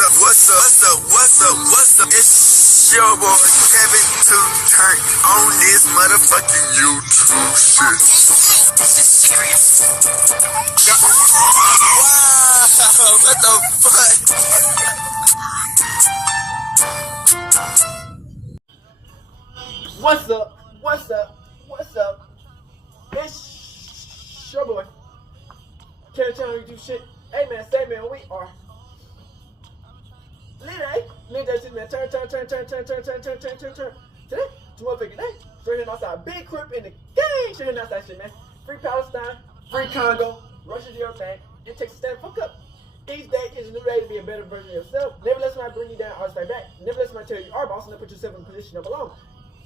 What's up? It's your boy Kevin to turn on this motherfucking YouTube shit. Wow, what the fuck? What's up? It's your boy Kevin turn on YouTube shit. Hey man, say man, we are Need that shit, man. Turn. Today, to motherfucking day. Straight here outside. Big crip in the gang. Straight here outside shit, man. Free Palestine, free Congo, Russia do everything, and take a stand fuck up. Each day is a new day to be a better version of yourself. Never let somebody bring you down, always fight back. Never let somebody tell you are boss and then put yourself in a position of belong.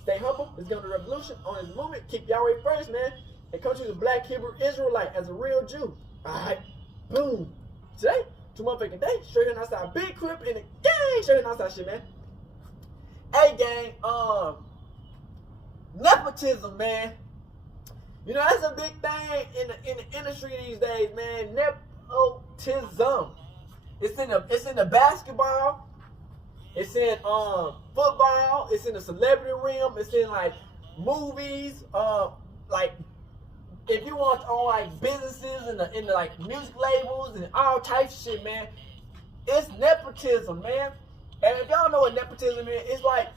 Stay humble. Let's go to the revolution on this movement. Keep Yahweh first, man. And come to the black Hebrew Israelite as a real Jew. Alright. Boom. Today, to motherfucking day, straight here outside. Big crip in the gang. Straight here outside shit, man. Hey gang, nepotism, man. You know that's a big thing in the industry these days, man. Nepotism. It's in the basketball. It's in football. It's in the celebrity realm. It's in like movies. Like if you want to own like businesses in the like music labels and all types of shit, man. It's nepotism, man. And if y'all know what nepotism is, it's like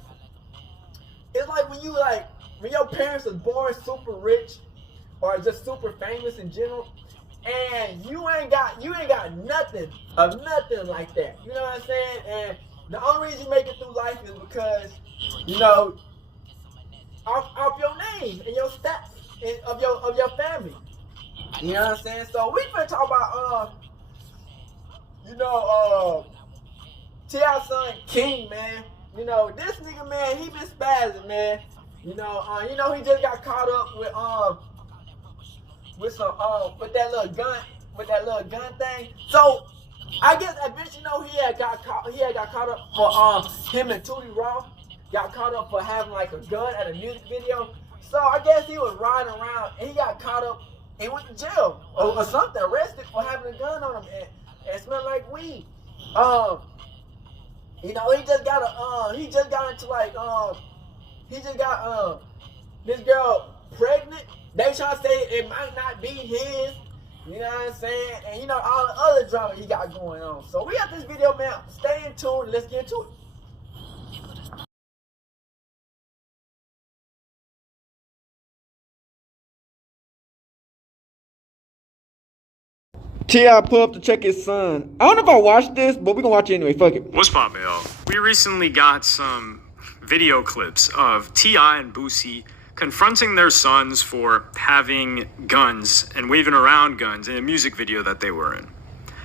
when your parents was born super rich or just super famous in general, and you ain't got nothing like that. You know what I'm saying? And the only reason you make it through life is because, you know, off your name and your stats of your family. You know what I'm saying? So we finna talk about T.I. son King, man. You know, this nigga, man, he been spazzing, man. You know, he just got caught up with that little gun thing. So I guess eventually, he had got caught up for him and Tootie Raw got caught up for having like a gun at a music video. So I guess he was riding around and he got caught up and went to jail or something, arrested for having a gun on him and smelled like weed. You know, he just got this girl pregnant. They trying to say it might not be his. You know what I'm saying? And you know all the other drama he got going on. So we got this video, man. Stay in tune and let's get into it. T.I. pull up to check his son. I don't know if I watched this, but we're gonna watch it anyway. Fuck it. What's poppin', y'all? We recently got some video clips of T.I. and Boosie confronting their sons for having guns and waving around guns in a music video that they were in.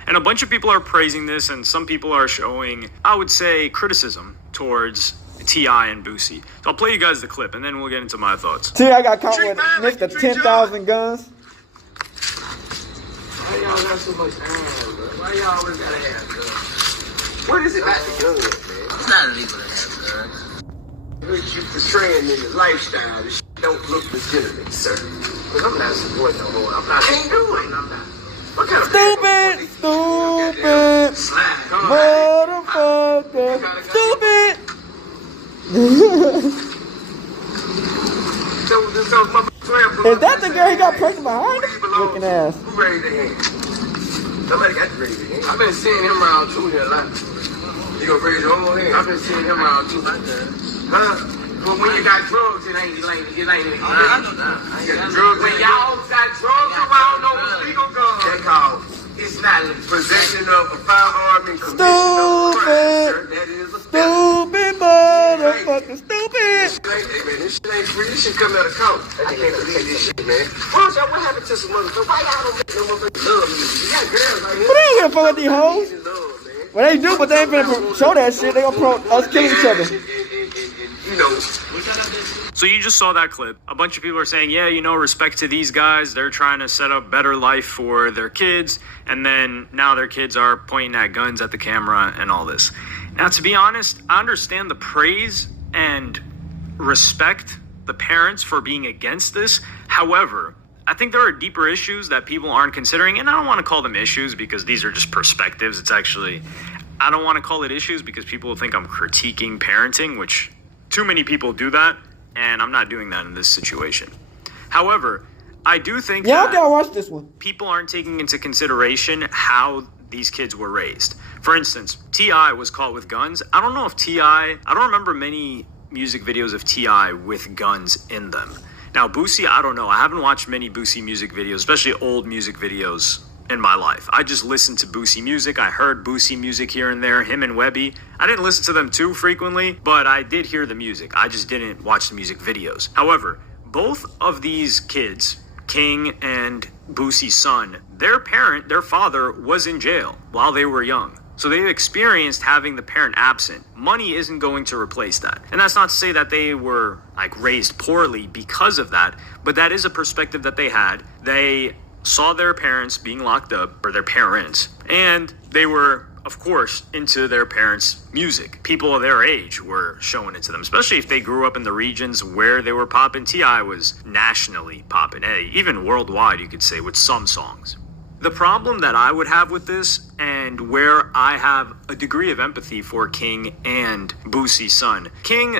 And a bunch of people are praising this, and some people are showing, I would say, criticism towards T.I. and Boosie. So I'll play you guys the clip, and then we'll get into my thoughts. T.I. got caught with next to 10,000 guns. Why y'all got so much time, bro? Why y'all always gotta have guns? What is it about the gun, man? It's not illegal to have guns. You portraying in the lifestyle, this shit don't look legitimate, sir. Because I'm not supporting no more. I'm not. I can't do it. I'm not. What kind of stupid, motherfucker, stupid. Is that the girl he got pregnant behind? Looking ass. Who raised their hand? Somebody got to raise their hand. I've been seeing him around too here a lot. You gonna raise your own hand? I've been seeing him around too. Huh? But when you got drugs, it ain't illegal. I know that. You got drugs. When y'all got drugs around those legal guns, they call it's not possession of a firearm in condition of a crime. That is a stupid motherfucker, stupid. This shit ain't free. This shit coming out of court. I can't believe this shit, man. What happened to some motherfuckers? Why y'all don't make no motherfuckers love me? You got girls out here. But they ain't gonna fuck with these hoes. Well, they do, but they ain't gonna show that shit. They gonna promote us killing each other. You know. So you just saw that clip. A bunch of people are saying, yeah, respect to these guys. They're trying to set up better life for their kids. And then now their kids are pointing at guns at the camera and all this. Now, to be honest, I understand the praise and respect the parents for being against this. However, I think there are deeper issues that people aren't considering. And I don't want to call them issues because these are just perspectives. It's actually, I don't want to call it issues because people will think I'm critiquing parenting, which too many people do that, and I'm not doing that in this situation. However, I do think Yeah, that okay, I'll watch this one. people aren't taking into consideration how these kids were raised. For instance, T.I. was caught with guns. I don't know if I don't remember many music videos of T.I. with guns in them. Now, Boosie, I don't know. I haven't watched many Boosie music videos, especially old music videos in my life. I just listened to Boosie music. I heard Boosie music here and there, him and Webby. I didn't listen to them too frequently, but I did hear the music. I just didn't watch the music videos. However, both of these kids, King and Boosie's son, their father was in jail while they were young. So they've experienced having the parent absent. Money isn't going to replace that. And that's not to say that they were raised poorly because of that, but that is a perspective that they had. They saw their parents being locked up, or their parents, and they were, of course, into their parents' music. People of their age were showing it to them, especially if they grew up in the regions where they were popping. T.I. was nationally popping, even worldwide, you could say, with some songs. The problem that I would have with this, and where I have a degree of empathy for King and Boosie's son. King,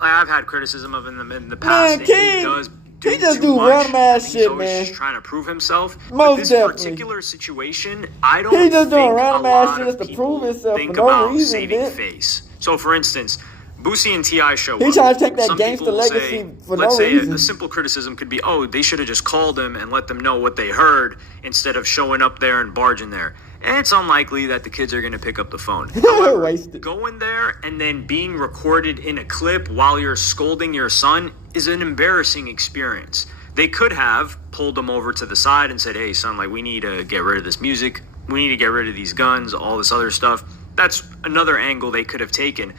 I've had criticism of him in the past. Man, King, he just do random ass shit, he's always man. just trying to prove himself. Most But this definitely. particular situation, I don't He just doing think random a ass lot shit of just to prove people himself think for no about reason, saving man. face. So, for instance, Boosie and T.I. show He up. trying to take that Some gangster people will legacy say, for let's no say reason. a simple criticism could be, they should have just called him and let them know what they heard instead of showing up there and barging there. And it's unlikely that the kids are going to pick up the phone. However, Wasted. going there and then being recorded in a clip while you're scolding your son is an embarrassing experience. They could have pulled him over to the side and said, hey, son, we need to get rid of this music. We need to get rid of these guns, all this other stuff. That's another angle they could have taken.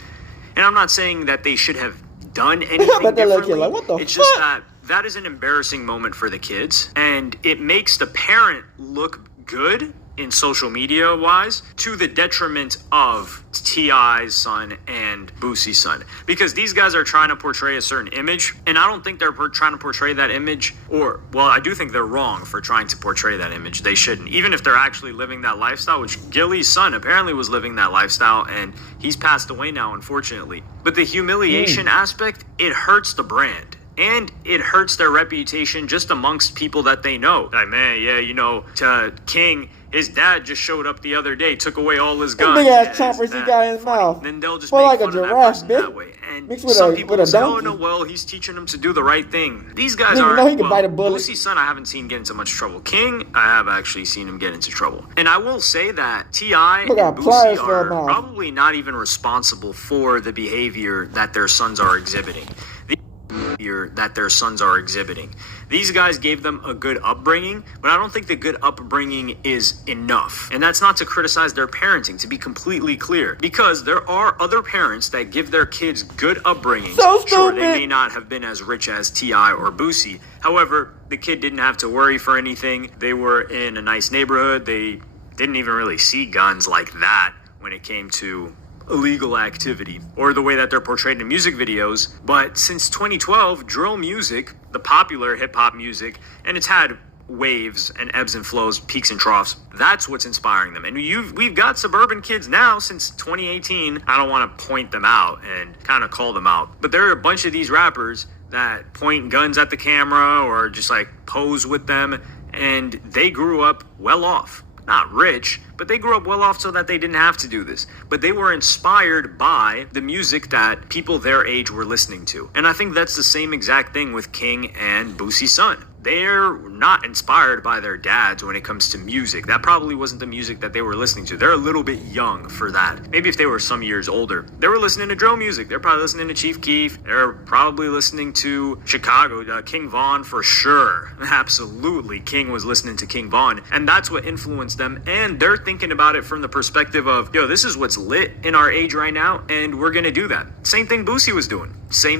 And I'm not saying that they should have done anything But they're like, differently. what the It's fuck? just that is an embarrassing moment for the kids. And it makes the parent look good in social media wise to the detriment of T.I.'s son and Boosie's son, because these guys are trying to portray a certain image, and I don't think they're trying to portray that image, I do think they're wrong for trying to portray that image. They shouldn't, even if they're actually living that lifestyle, which Gilly's son apparently was living that lifestyle, and he's passed away now, unfortunately. But the humiliation aspect, it hurts the brand. And it hurts their reputation just amongst people that they know. To King, his dad just showed up the other day, took away all his guns. Big ass choppers he got in his mouth. Then they'll just Well, make like a fun of that giraffe, person bitch. that way. And Mixed with some a- people with a will say, donkey. he's teaching them to do the right thing. These guys Didn't even are. know he could bite a bullet. Boosie's son, I haven't seen get into much trouble. King, I have actually seen him get into trouble. And I will say that T.I. and Look at pliers Boosie for a are mouth. probably not even responsible for the behavior that their sons are exhibiting. These guys gave them a good upbringing, but I don't think the good upbringing is enough. And that's not to criticize their parenting, to be completely clear, because there are other parents that give their kids good upbringings. So Sure, stupid. they may not have been as rich as T.I. or Boosie. However, the kid didn't have to worry for anything. They were in a nice neighborhood. They didn't even really see guns like that when it came to illegal activity or the way that they're portrayed in music videos. But since 2012, drill music, the popular hip-hop music, and it's had waves and ebbs and flows, peaks and troughs, that's what's inspiring them. And we've got suburban kids now since 2018. I don't want to point them out and kind of call them out, but there are a bunch of these rappers that point guns at the camera or just pose with them, and they grew up well off. Not rich, but they grew up well off so that they didn't have to do this. But they were inspired by the music that people their age were listening to. And I think that's the same exact thing with King and Boosie's son. They're not inspired by their dads when it comes to music. That probably wasn't the music that they were listening to. They're a little bit young for that. Maybe if they were some years older. They were listening to drill music. They're probably listening to Chief Keef. They're probably listening to Chicago, King Von for sure. Absolutely, King was listening to King Von. And that's what influenced them. And they're thinking about it from the perspective of, this is what's lit in our age right now, and we're going to do that. Same thing Boosie was doing.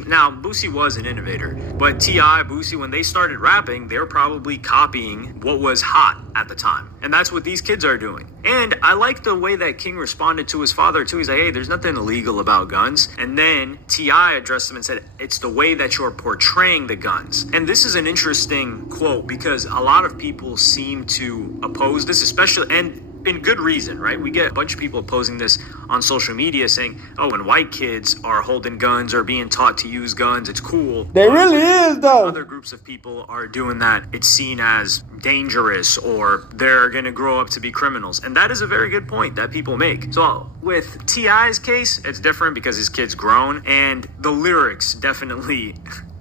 Now, Boosie was an innovator, but T.I., Boosie, when they started rapping, they were probably copying what was hot at the time. And that's what these kids are doing. And I like the way that King responded to his father, too. He's like, hey, there's nothing illegal about guns. And then T.I. addressed him and said, it's the way that you're portraying the guns. And this is an interesting quote because a lot of people seem to oppose this, especially, and in good reason, right? We get a bunch of people posting this on social media saying, oh, when white kids are holding guns or being taught to use guns, it's cool. They really is, though. Other groups of people are doing that, it's seen as dangerous or they're going to grow up to be criminals. And that is a very good point that people make. So with T.I.'s case, it's different because his kid's grown, and the lyrics definitely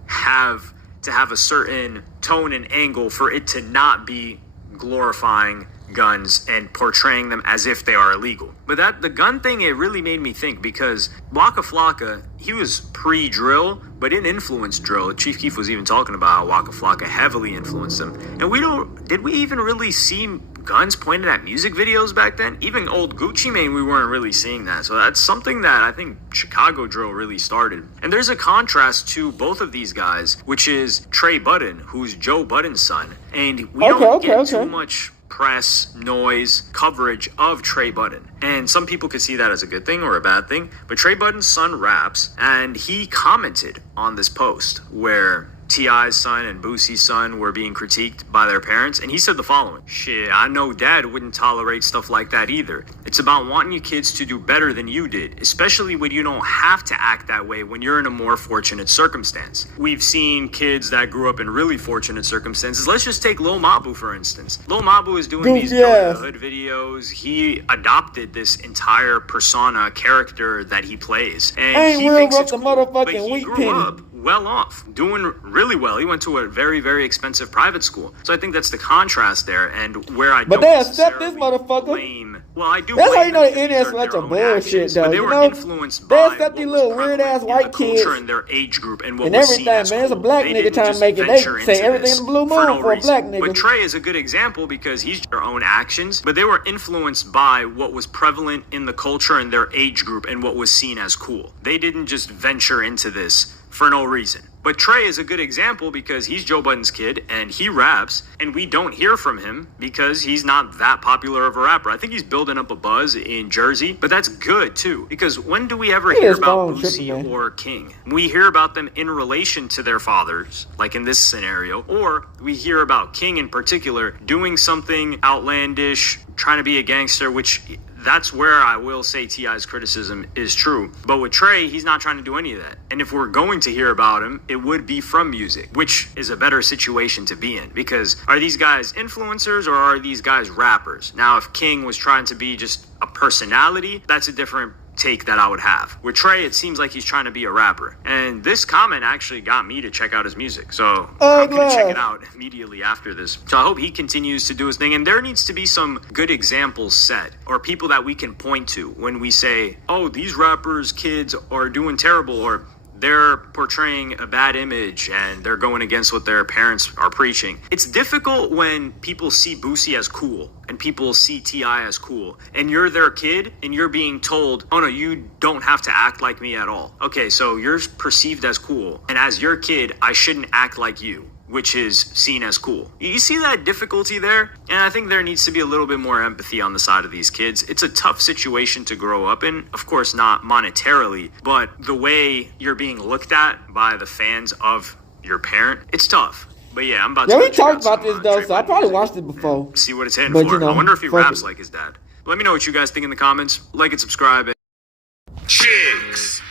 have to have a certain tone and angle for it to not be glorifying guns and portraying them as if they are illegal. But that the gun thing, it really made me think, because Waka Flocka, he was pre-drill, but in influence drill. Chief Keef was even talking about how Waka Flocka heavily influenced him. And did we even really see guns pointed at music videos back then? Even old Gucci Mane, we weren't really seeing that. So that's something that I think Chicago drill really started. And there's a contrast to both of these guys, which is Trey Budden, who's Joe Budden's son. And we don't get too much press, noise, coverage of Trey Budden. And some people could see that as a good thing or a bad thing. But Trey Budden's son raps, and he commented on this post where T.I.'s son and Boosie's son were being critiqued by their parents, and he said the following: shit, I know dad wouldn't tolerate stuff like that either. It's about wanting your kids to do better than you did, especially when you don't have to act that way when you're in a more fortunate circumstance. We've seen kids that grew up in really fortunate circumstances. Let's just take Lil Mabu, for instance. Lil Mabu is doing these Hood videos. He adopted this entire persona character that he plays, and he thinks it's cool, but he grew up well off, doing really well. He went to a very, very expensive private school. So I think that's the contrast there, and where I don't accept this motherfucker. Blame. Well, I do. That's how you know the internet's such a bullshit, though. But they were influenced by they accept these little weird ass white kids and their age group and what and was everything, seen as man. It's a cool. black They nigga didn't trying to just make it. They venture say into everything this in the blue for moon no for a reason. black nigga. But Trey is a good example because he's their own actions, but they were influenced by what was prevalent in the culture and their age group and what was seen as cool. They didn't just venture into this for no reason. But Trey is a good example because he's Joe Budden's kid and he raps, and we don't hear from him because he's not that popular of a rapper. I think he's building up a buzz in Jersey, but that's good too, because when do we ever hear about Boosie or King? We hear about them in relation to their fathers, like in this scenario, or we hear about King in particular doing something outlandish, trying to be a gangster, which that's where I will say T.I.'s criticism is true. But with Trey, he's not trying to do any of that. And if we're going to hear about him, it would be from music, which is a better situation to be in. Because are these guys influencers or are these guys rappers? Now, if King was trying to be just a personality, that's a different take that I would have. With Trey, it seems like he's trying to be a rapper. And this comment actually got me to check out his music. So I'm going to check it out immediately after this. So I hope he continues to do his thing. And there needs to be some good examples set or people that we can point to when we say, oh, these rappers' kids are doing terrible, or they're portraying a bad image and they're going against what their parents are preaching. It's difficult when people see Boosie as cool and people see T.I. as cool, and you're their kid and you're being told, oh no, you don't have to act like me at all. Okay, so you're perceived as cool, and as your kid, I shouldn't act like you, which is seen as cool. You see that difficulty there? And I think there needs to be a little bit more empathy on the side of these kids. It's a tough situation to grow up in. Of course, not monetarily, but the way you're being looked at by the fans of your parent, it's tough. But yeah, I'm about to we talked about this though, so I probably watched it before. See what it's hitting for. You know, I wonder if he raps like his dad. Let me know what you guys think in the comments. Like and subscribe. Chicks.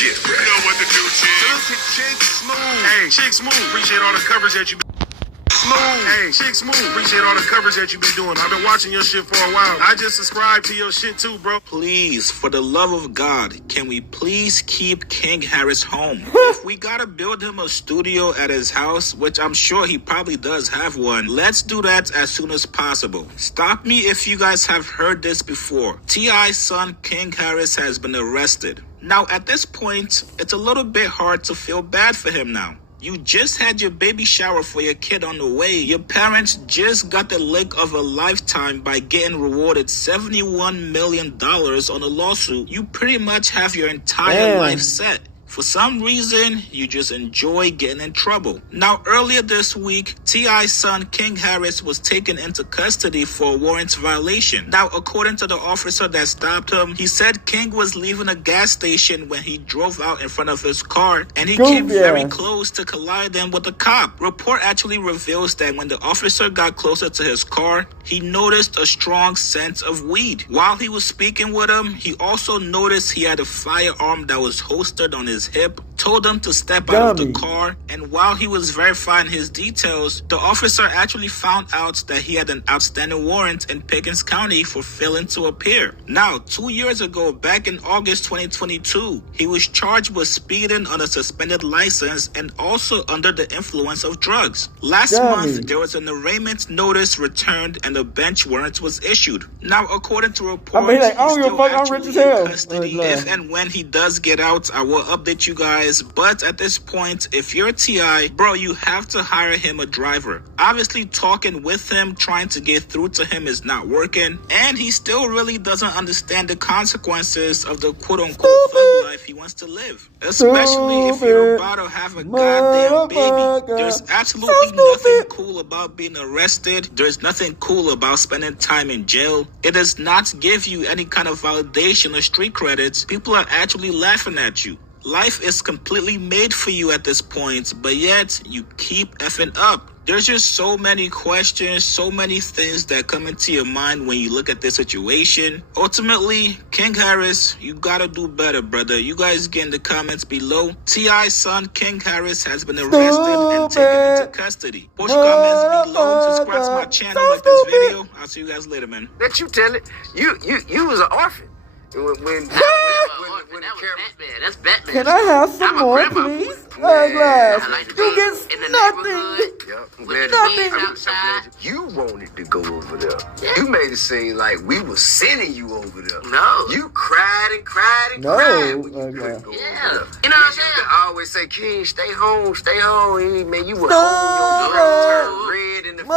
You know what to do, chicks. Chicks smooth. Hey, chicks smooth. Appreciate all the coverage that you been smooth. Hey, chicks smooth. Appreciate all the coverage that you been doing. I've been watching your shit for a while. I just subscribed to your shit too, bro. Please, for the love of God, can we please keep King Harris home? If we gotta build him a studio at his house, which I'm sure he probably does have one, let's do that as soon as possible. Stop me if you guys have heard this before. T.I.'s son, King Harris, has been arrested. Now, at this point, it's a little bit hard to feel bad for him now. You just had your baby shower for your kid on the way. Your parents just got the lick of a lifetime by getting rewarded $71 million on a lawsuit. You pretty much have your entire life set. For some reason, you just enjoy getting in trouble. Now, earlier this week, T.I.'s son, King Harris, was taken into custody for a warrant violation. Now, according to the officer that stopped him, he said King was leaving a gas station when he drove out in front of his car, and he came very close to colliding with a cop. Report actually reveals that when the officer got closer to his car, he noticed a strong scent of weed. While he was speaking with him, he also noticed he had a firearm that was holstered on his hip, told him to step out of the car, and while he was verifying his details, the officer actually found out that he had an outstanding warrant in Pickens County for failing to appear. Now, 2 years ago, back in August 2022, he was charged with speeding on a suspended license and also under the influence of drugs. Last month, there was an arraignment notice returned and a bench warrant was issued. Now, according to reports, he's still actually in custody. If and when he does get out, I will update you guys. But at this point, if you're T.I., bro, you have to hire him a driver. Obviously, talking with him, trying to get through to him is not working, and he still really doesn't understand the consequences of the quote-unquote thug life he wants to live. Especially if you're about to have a goddamn baby. There's absolutely nothing cool about being arrested. There's nothing cool about spending time in jail. It does not give you any kind of validation or street credits. People are actually laughing at you. Life is completely made for you at this point, but yet you keep effing up. There's just so many questions, so many things that come into your mind when you look at this situation. Ultimately, King Harris, you gotta do better, brother. You guys get in the comments below. T.I.'s son, King Harris, has been arrested and taken into custody. Post your comments below. Subscribe to my channel, like this video. I'll see you guys later, man. Let you tell it. You was an orphan. When that was Batman. That's Batman. Can I have some more, please? Glass. Like You get in the nothing. neighborhood. Yep, I'm With glad the kids outside. you wanted to go over there. Yeah. You made it seem like we were sending you over there. No. You cried and cried and No. cried when you Okay. couldn't go Yeah. over there. You know what I'm You saying? always say, King, stay home, stay home. Man, you were No. home. Your girl turned red in the face. We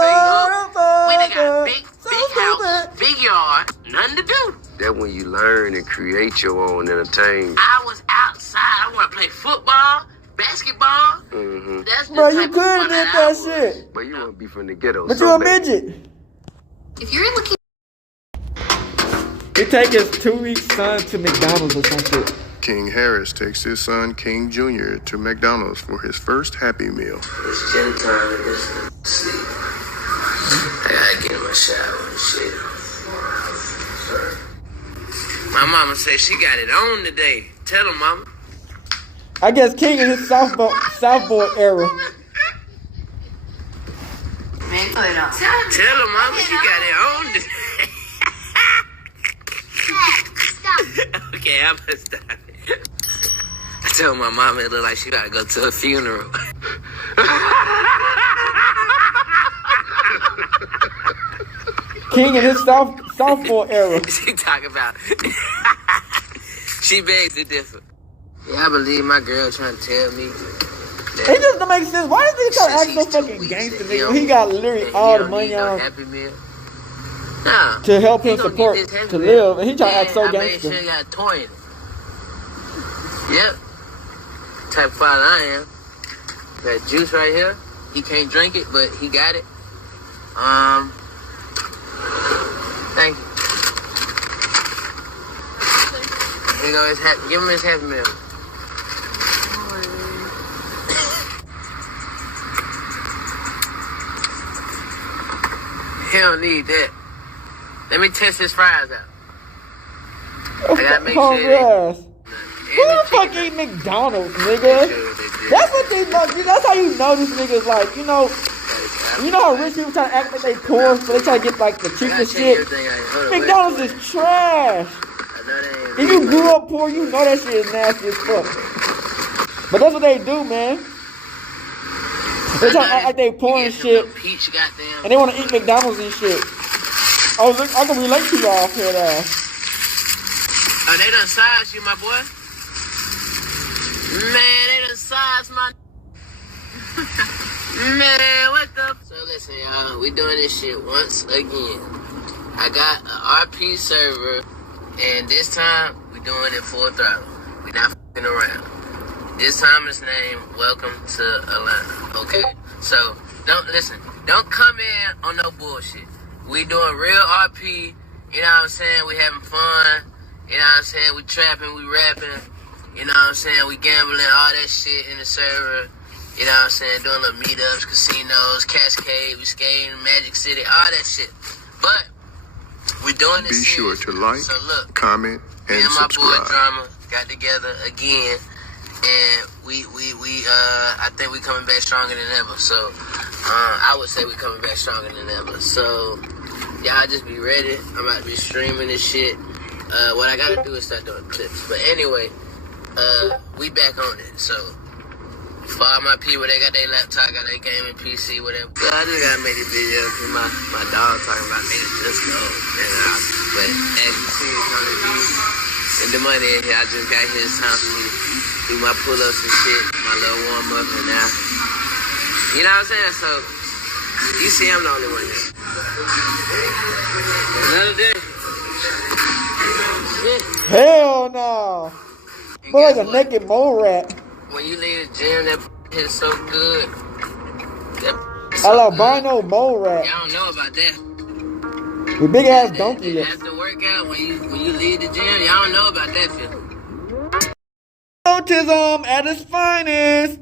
done got big house, big yard, nothing to do. That's when you learn and create your own entertainment. I was outside. I want to play football, basketball. Mm-hmm. That's the Bro, type you of could have fun did I that was. shit. But you want to be from the ghetto. But so you're a bad. midget. If you're looking. He take his 2-week son to McDonald's or some shit. King Harris takes his son, King Jr., to McDonald's for his first Happy Meal. It's gym time and it's sleep. I gotta get in my shower and shit. My mama said she got it on today. Tell her, mama. I guess King in his softball era. Man, put it on. Tell her, mama, she got it on today. Stop. Okay, I'm gonna stop it. I told my mama it looked like she gotta go to a funeral. King in his softball era. She talking about. She begs to differ. Yeah, I believe my girl trying to tell me. It just don't make sense. Why does he try to act so fucking gangster, nigga? When he got literally all the money on Happy Meal. Nah. to help him He gonna support get this Happy to Meal. live, and he try to act so I made gangster. sure he got a toy in it. Yep. Type of father I am. Got juice right here. He can't drink it, but he got it. Thank you. Here you go. Give him his Happy Meal. He don't need that. Let me test his fries out. I gotta make sure Yes. Who the fuck eat McDonald's, nigga? That's what they know. That's how you know this nigga's like, you know how rich people try to act like they poor, so they try to get like the cheapest shit. McDonald's is trash. If you grew up poor, you know that shit is nasty as fuck. But that's what they do, man. They try to act like they poor and shit, and they want to eat McDonald's and shit. I can relate to y'all here, Oh, they done sized you, my boy. Man, they done sized my. Man, what the? So listen, y'all, we doing this shit once again. I got an RP server, and this time we doing it full throttle. We not fucking around. This time is named Welcome to Atlanta. Okay? So, don't come in on no bullshit. We doing real RP, you know what I'm saying? We having fun, you know what I'm saying? We trapping, we rapping, you know what I'm saying? We gambling, all that shit in the server, you know what I'm saying? Doing little meetups, casinos, Cascade, we skating, Magic City, all that shit. But, we doing this Be sure serious. to like, So look, comment, me and and my boy subscribe. Drama got together again, and we I think we coming back stronger than ever. So I would say we coming back stronger than ever. So y'all just be ready. I'm about to be streaming this shit. What I gotta do is start doing clips. But anyway, we back on it. So for all my people, they got their laptop, got their gaming PC, whatever. So I just gotta make a video because my dog talking about me just go. But as you see, it's on the view. And the money in here, I just got here. It's time for me to do my pull-ups and shit, my little warm-up, and now, you know what I'm saying? So, you see I'm the only one here. Another day. Hell no. And Boy, like guess a what? naked mole rat. When you leave the gym, that hits so good. That so Albino mole rat. Y'all don't know about that. The big ass donkey lips. After workout, when you leave the gym, y'all don't know about that feeling. Nepotism at its finest.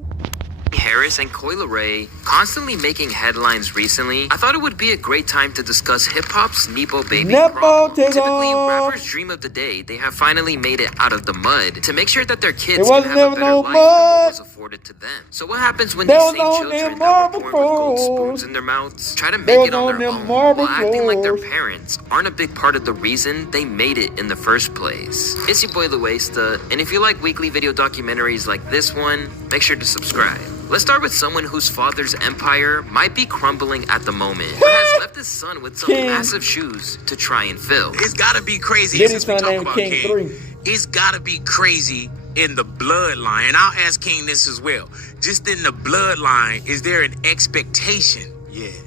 Harris and Coyle Ray constantly making headlines recently, I thought it would be a great time to discuss hip-hop's Nepo baby problem. Nepotism. Typically, rappers dream of the day they have finally made it out of the mud to make sure that their kids It can wasn't have a even better no life than what mud. was afforded to them. So what happens when They these was same on children them that were marble born with gold floors. spoons in their mouths try to They make was it on on their them own marble while acting like their floors. parents aren't a big part of the reason they made it in the first place? It's your boy Luesta, and if you like weekly video documentaries like this one, make sure to subscribe. Let's start with someone whose father's empire might be crumbling at the moment, but has left his son with some King. massive shoes to try and fill. It's gotta be crazy. Diddy's Since we son talk named about King King, 3. it's gotta be crazy in the bloodline. And I'll ask King this as well. Just in the bloodline, is there an expectation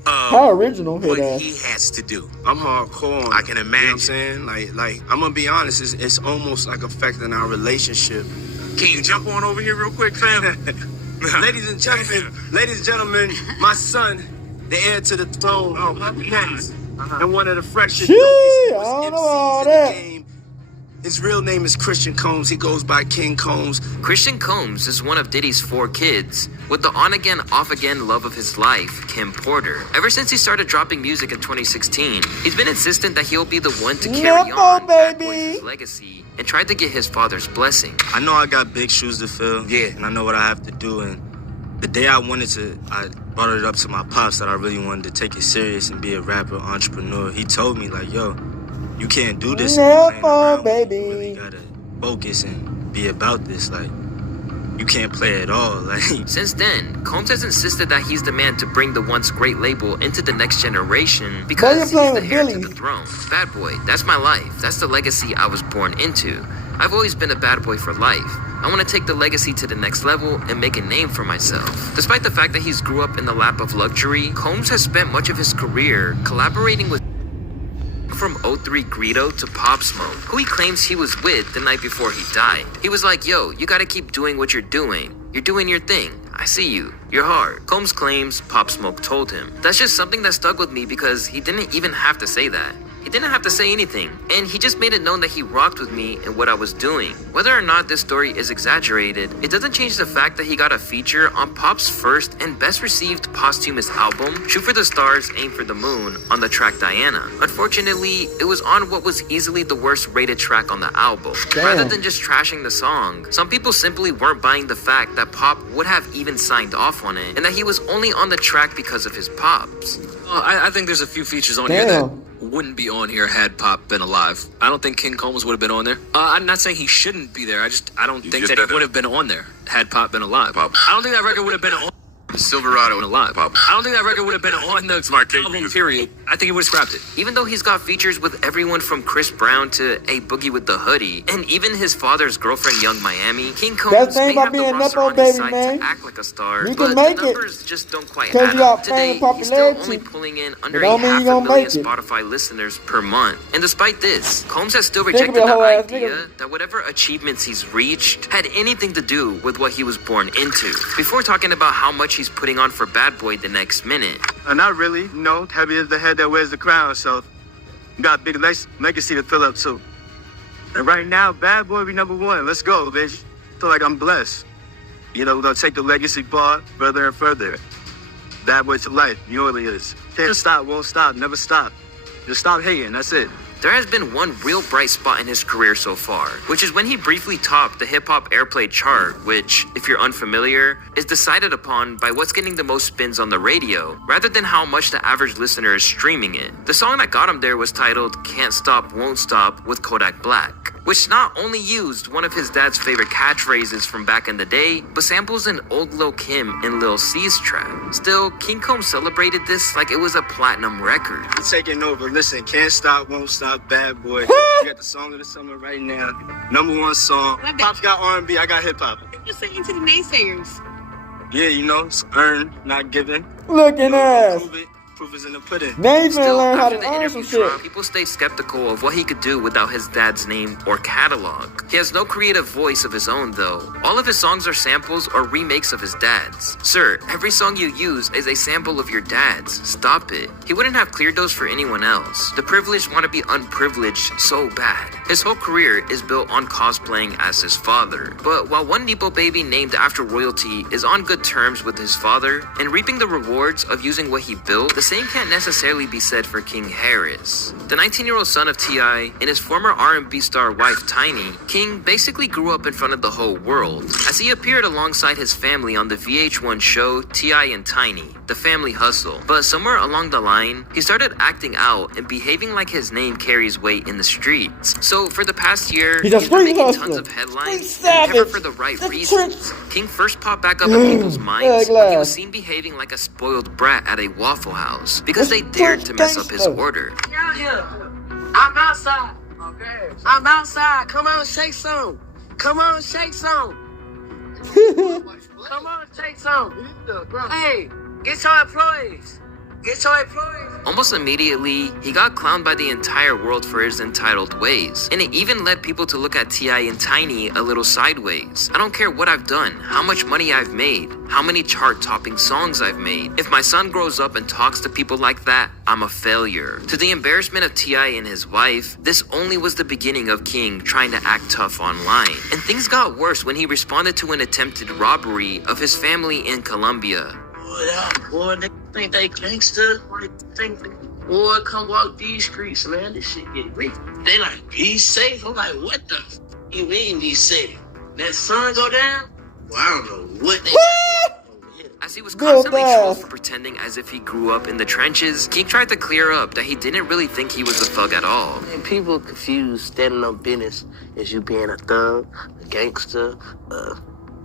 How of original what hit ass. he has to do? I'm hardcore. I can You know what I'm imagine. saying? Like I'm gonna be honest, it's almost like affecting our relationship. Can you jump on over here real quick, fam? Ladies and gentlemen, my son, the heir to the throne, next, and one of the freshest Shit, dopest I don't know MCs all in the that. game. His real name is Christian Combs. He goes by King Combs. Christian Combs is one of Diddy's 4 kids, with the on-again, off-again love of his life, Kim Porter. Ever since he started dropping music in 2016, he's been insistent that he'll be the one to carry Nepo, on Bad baby. Boys' legacy and tried to get his father's blessing. I know I got big shoes to fill. Yeah. And I know what I have to do. And the day I brought it up to my pops that I really wanted to take it serious and be a rapper, entrepreneur. He told me, like, yo, you can't do this. and be playing Nepo, around. baby. You really gotta focus and be about this. Like, you can't play at all. Like, Since then, Combs has insisted that he's the man to bring the once great label into the next generation because he's playing the with heir to Billy. the throne. Bad boy, that's my life. That's the legacy I was born into. I've always been a bad boy for life. I want to take the legacy to the next level and make a name for myself. Despite the fact that he's grew up in the lap of luxury, Combs has spent much of his career collaborating with from 03 Greedo to Pop Smoke, who he claims he was with the night before he died. He was like, yo, you gotta keep doing what you're doing. You're doing your thing. I see you. You're hard. Combs claims Pop Smoke told him. That's just something that stuck with me because he didn't even have to say that. He didn't have to say anything, and he just made it known that he rocked with me and what I was doing. Whether or not this story is exaggerated, it doesn't change the fact that he got a feature on Pop's first and best received posthumous album, Shoot for the Stars, Aim for the Moon, on the track Diana. Unfortunately, it was on what was easily the worst rated track on the album. Damn. Rather than just trashing the song, some people simply weren't buying the fact that Pop would have even signed off on it, and that he was only on the track because of his pops. Well, I think there's a few features on here Damn. that wouldn't be on here had Pop been alive. I don't think King Combs would have been on there. I'm not saying he shouldn't be there. I don't think that it would have been on there had Pop been alive. I don't think that record would have been on. Silverado and Alive. I don't think that record would have been on the album, period. I think he would have scrapped it. Even though he's got features with everyone from Chris Brown to A Boogie with the Hoodie, and even his father's girlfriend Young Miami, King Combs may have the roster on his side to act like a star, but the numbers just don't quite add up. Today, he's still only pulling in under a 500,000 Spotify listeners per month. And despite this, Combs has still rejected the idea that whatever achievements he's reached had anything to do with what he was born into, before talking about how much he's putting on for Bad Boy the next minute. Not really, you know, heavy is the head that wears the crown, so you got a big legacy to fill up too. And right now, Bad Boy be #1. Let's go, bitch. Feel like I'm blessed. You know, we're gonna take the legacy bar further and further. Bad Boy to life, you know what it is. Can't stop, won't stop, never stop. Just stop hating, that's it. There has been one real bright spot in his career so far, which is when he briefly topped the hip-hop airplay chart, which, if you're unfamiliar, is decided upon by what's getting the most spins on the radio, rather than how much the average listener is streaming it. The song that got him there was titled Can't Stop, Won't Stop with Kodak Black, which not only used one of his dad's favorite catchphrases from back in the day, but samples an old Lil Kim and Lil C's track. Still, King Combs celebrated this like it was a platinum record. Taking over, listen, Can't Stop, Won't Stop, Bad Boy. You got the song of the summer right now. #1 song. Pop's got R&B, I got hip-hop. You're saying to the naysayers. Yeah, you know, it's earned, not given. Looking ass. Proof is in the pudding. Now he's gonna Still, learn how after to the earn interview some shit. drop, people stay skeptical of what he could do without his dad's name or catalog. He has no creative voice of his own, though. All of his songs are samples or remakes of his dad's. Sir, every song you use is a sample of your dad's. Stop it. He wouldn't have cleared those for anyone else. The privileged want to be unprivileged so bad. His whole career is built on cosplaying as his father. But while one Nepo baby named after royalty is on good terms with his father and reaping the rewards of using what he built, the same can't necessarily be said for King Harris. The 19-year-old son of T.I. and his former R&B star wife Tiny, King basically grew up in front of the whole world, as he appeared alongside his family on the VH1 show T.I. and Tiny, The Family Hustle. But somewhere along the line, he started acting out and behaving like his name carries weight in the streets. So for the past year, He's a been street making hustler. tons of headlines, Street and never savage. for the right The reasons. trick. King first popped back up in people's minds when he glass. was seen behaving like a spoiled brat at a Waffle House, because they That's dared to mess up his gangster. order. Out here. I'm outside. Okay. I'm outside. Come on, shake some. Come on, shake some. Come on, shake some. Hey, get your employees. Get your employees. Almost immediately, he got clowned by the entire world for his entitled ways, and it even led people to look at T.I. and Tiny a little sideways. I don't care what I've done, how much money I've made, how many chart-topping songs I've made. If my son grows up and talks to people like that, I'm a failure. To the embarrassment of T.I. and his wife, this only was the beginning of King trying to act tough online. And things got worse when he responded to an attempted robbery of his family in Colombia. Boy, they think they gangster. Boy, come walk these streets, man. This shit get real. They like, be safe. I'm like, what the f*** you mean be safe? That sun go down? Well, I don't know what they As he was Go constantly back. trolled for pretending as if he grew up in the trenches, King tried to clear up that he didn't really think he was a thug at all. And people confuse standing on business as you being a thug, a gangster.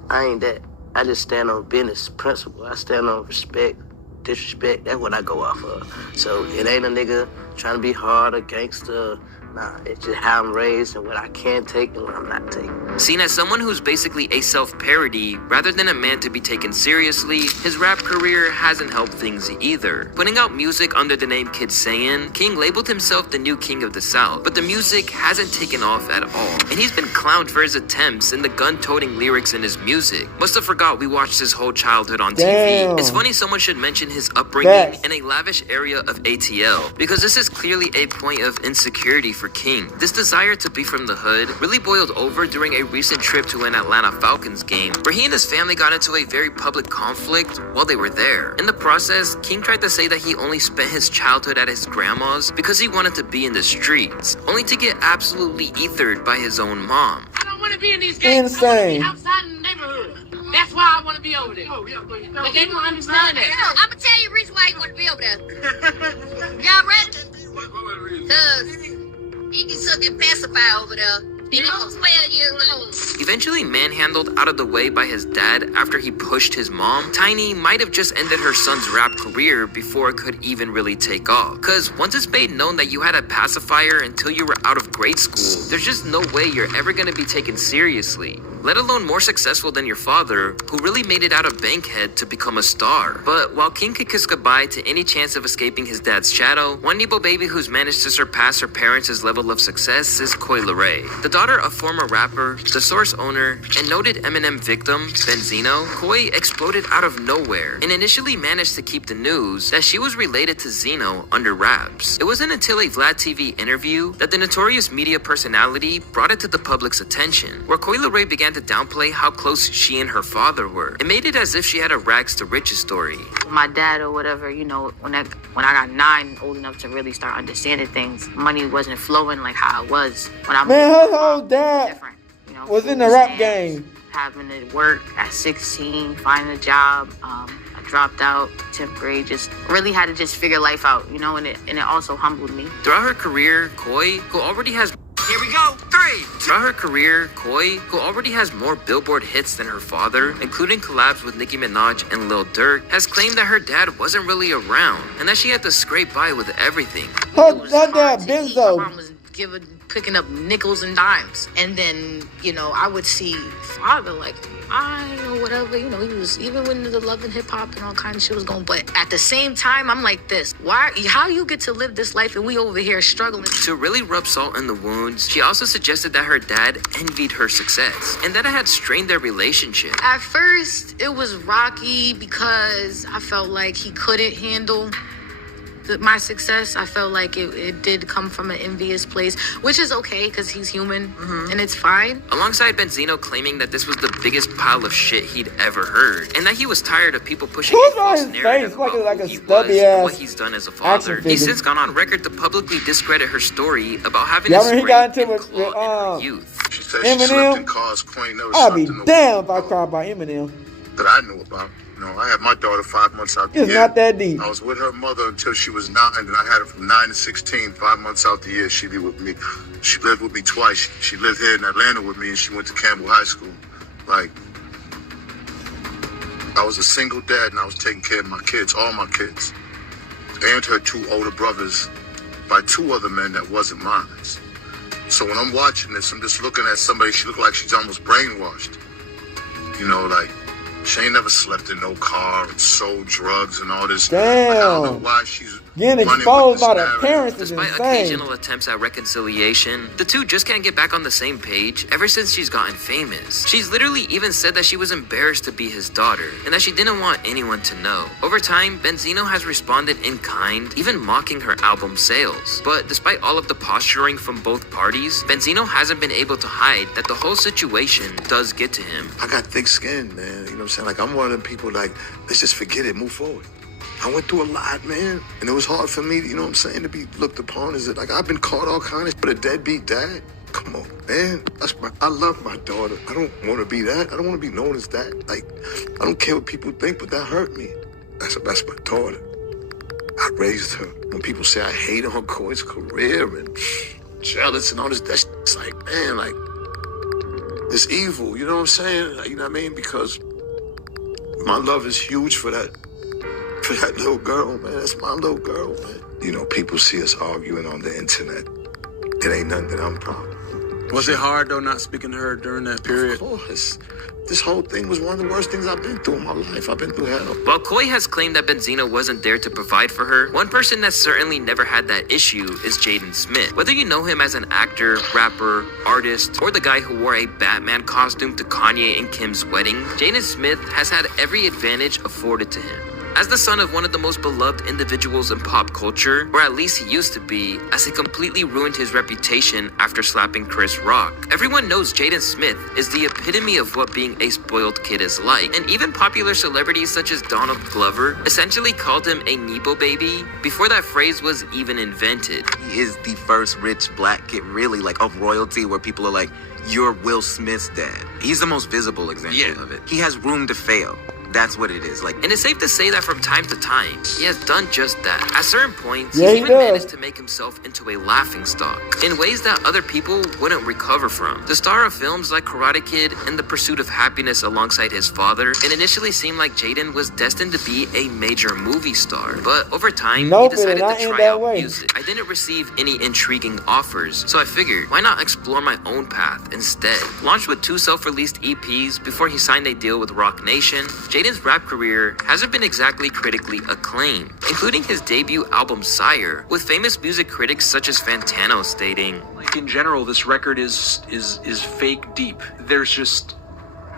I ain't that. I just stand on business principle. I stand on respect, disrespect. That's what I go off of. So it ain't a nigga trying to be hard or gangster. Nah, it's just how I'm raised and what I can take and what I'm not taking. Seen as someone who's basically a self-parody rather than a man to be taken seriously, his rap career hasn't helped things either. Putting out music under the name Kid Sayin, King labeled himself the new king of the South, but the music hasn't taken off at all. And he's been clowned for his attempts and the gun-toting lyrics in his music. Must have forgot we watched his whole childhood on Damn. TV. It's funny someone should mention his upbringing Facts. in a lavish area of ATL, because this is clearly a point of insecurity for King. This desire to be from the hood really boiled over during a recent trip to an Atlanta Falcons game, where he and his family got into a very public conflict while they were there. In the process, King tried to say that he only spent his childhood at his grandma's because he wanted to be in the streets, only to get absolutely ethered by his own mom. I don't want to be in these games. I Insane. want to be outside in the neighborhood. That's why I want to be over there. But they don't understand that. I'm going to tell you the reason why you want to be over there. Y'all ready? Because he can suck and pacify over there. He was 12 years old. Eventually manhandled out of the way by his dad after he pushed his mom, Tiny might have just ended her son's rap career before it could even really take off. Cause once it's made known that you had a pacifier until you were out of grade school, there's just no way you're ever gonna be taken seriously. Let alone more successful than your father, who really made it out of Bankhead to become a star. But while King could kiss goodbye to any chance of escaping his dad's shadow, one Nebo baby who's managed to surpass her parents' level of success is Coi Leray. The daughter of former rapper, the Source owner, and noted Eminem victim, Benzino, Coi exploded out of nowhere and initially managed to keep the news that she was related to Zeno under wraps. It wasn't until a Vlad TV interview that the notorious media personality brought it to the public's attention, where Coi Leray began to downplay how close she and her father were. It made it as if she had a rags to riches story. My dad or whatever, you know, when I got 9, old enough to really start understanding things, money wasn't flowing like how it was when I Man, her whole dad different, you know, was in the rap game. Having to work at 16, finding a job. I dropped out 10th grade, just really had to just figure life out, you know, and it also humbled me. Throughout her career, Coi, who already has Here we go. 3. Throughout her career, Coi, who already has more Billboard hits than her father, including collabs with Nicki Minaj and Lil Durk, has claimed that her dad wasn't really around and that she had to scrape by with everything. Her dad, Benzo. My mom was picking up nickels and dimes, and then, you know, I would see father like, I know whatever, you know, he was, even when the love and hip hop and all kinds of shit was going, but at the same time, I'm like this, how you get to live this life and we over here struggling? To really rub salt in the wounds, she also suggested that her dad envied her success and that it had strained their relationship. At first, it was rocky because I felt like he couldn't handle my success. I felt like it did come from an envious place, which is okay because he's human and it's fine. Alongside Benzino claiming that this was the biggest pile of shit he'd ever heard and that he was tired of people pushing a false narrative about who he was and what he's done as a father. He's since gone on record to publicly discredit her story about having a he got into with youth. She said she slept in cars Queen never I'll slept be in no damned if I cry about Eminem. that I knew about. You know, I had my daughter 5 months out the It's year. not that deep. I was with her mother until she was 9, and I had her from 9 to 16, 5 months out the year. She lived with me. She lived with me twice. She lived here in Atlanta with me, and she went to Campbell High School. Like, I was a single dad, and I was taking care of my kids, all my kids, and her 2 older brothers by 2 other men that wasn't mine. So when I'm watching this, I'm just looking at somebody, she looked like she's almost brainwashed. You know, like, she ain't never slept in no car and sold drugs and all this. Damn. Like, I don't know why she's getting exposed by the parents is Despite insane. occasional attempts at reconciliation, the two just can't get back on the same page ever since she's gotten famous. She's literally even said that she was embarrassed to be his daughter and that she didn't want anyone to know. Over time, Benzino has responded in kind, even mocking her album sales. But despite all of the posturing from both parties, Benzino hasn't been able to hide that the whole situation does get to him. I got thick skin, man. You know what I'm saying? Like, I'm one of them people, like, let's just forget it, move forward. I went through a lot, man. And it was hard for me, you know what I'm saying, to be looked upon as, like, I've been caught all kinds of, but a deadbeat dad? Come on, man. I love my daughter. I don't want to be that. I don't want to be known as that. Like, I don't care what people think, but that hurt me. That's my daughter. I raised her. When people say I hate on Coi's career and jealous and all this, that's like, man, like, it's evil, you know what I'm saying? Like, you know what I mean? Because my love is huge for that little girl, man. That's my little girl, man. You know, people see us arguing on the internet. It ain't nothing that I'm proud of. Was it hard, though, not speaking to her during that period? Of course. This whole thing was one of the worst things I've been through in my life. I've been through hell. While Coi has claimed that Benzino wasn't there to provide for her, one person that certainly never had that issue is Jaden Smith. Whether you know him as an actor, rapper, artist, or the guy who wore a Batman costume to Kanye and Kim's wedding, Jaden Smith has had every advantage afforded to him. As the son of one of the most beloved individuals in pop culture, or at least he used to be, as he completely ruined his reputation after slapping Chris Rock. Everyone knows Jaden Smith is the epitome of what being a spoiled kid is like, and even popular celebrities such as Donald Glover essentially called him a Nebo baby before that phrase was even invented. He is the first rich black kid, really, like, of royalty, where people are like, you're Will Smith's dad. He's the most visible example of it. He has room to fail. That's what it is. Like, And it's safe to say that from time to time, he has done just that. At certain points, Yeah, he's he even does. managed to make himself into a laughingstock in ways that other people wouldn't recover from. The star of films like Karate Kid and The Pursuit of Happiness alongside his father, it initially seemed like Jaden was destined to be a major movie star. But over time, Nope, he it did decided not to end try that out way. music. I didn't receive any intriguing offers, so I figured, why not explore my own path instead? Launched with 2 self-released EPs before he signed a deal with Rock Nation, Jaden's rap career hasn't been exactly critically acclaimed, including his debut album Sire, with famous music critics such as Fantano stating, Like in general, this record is fake deep. There's just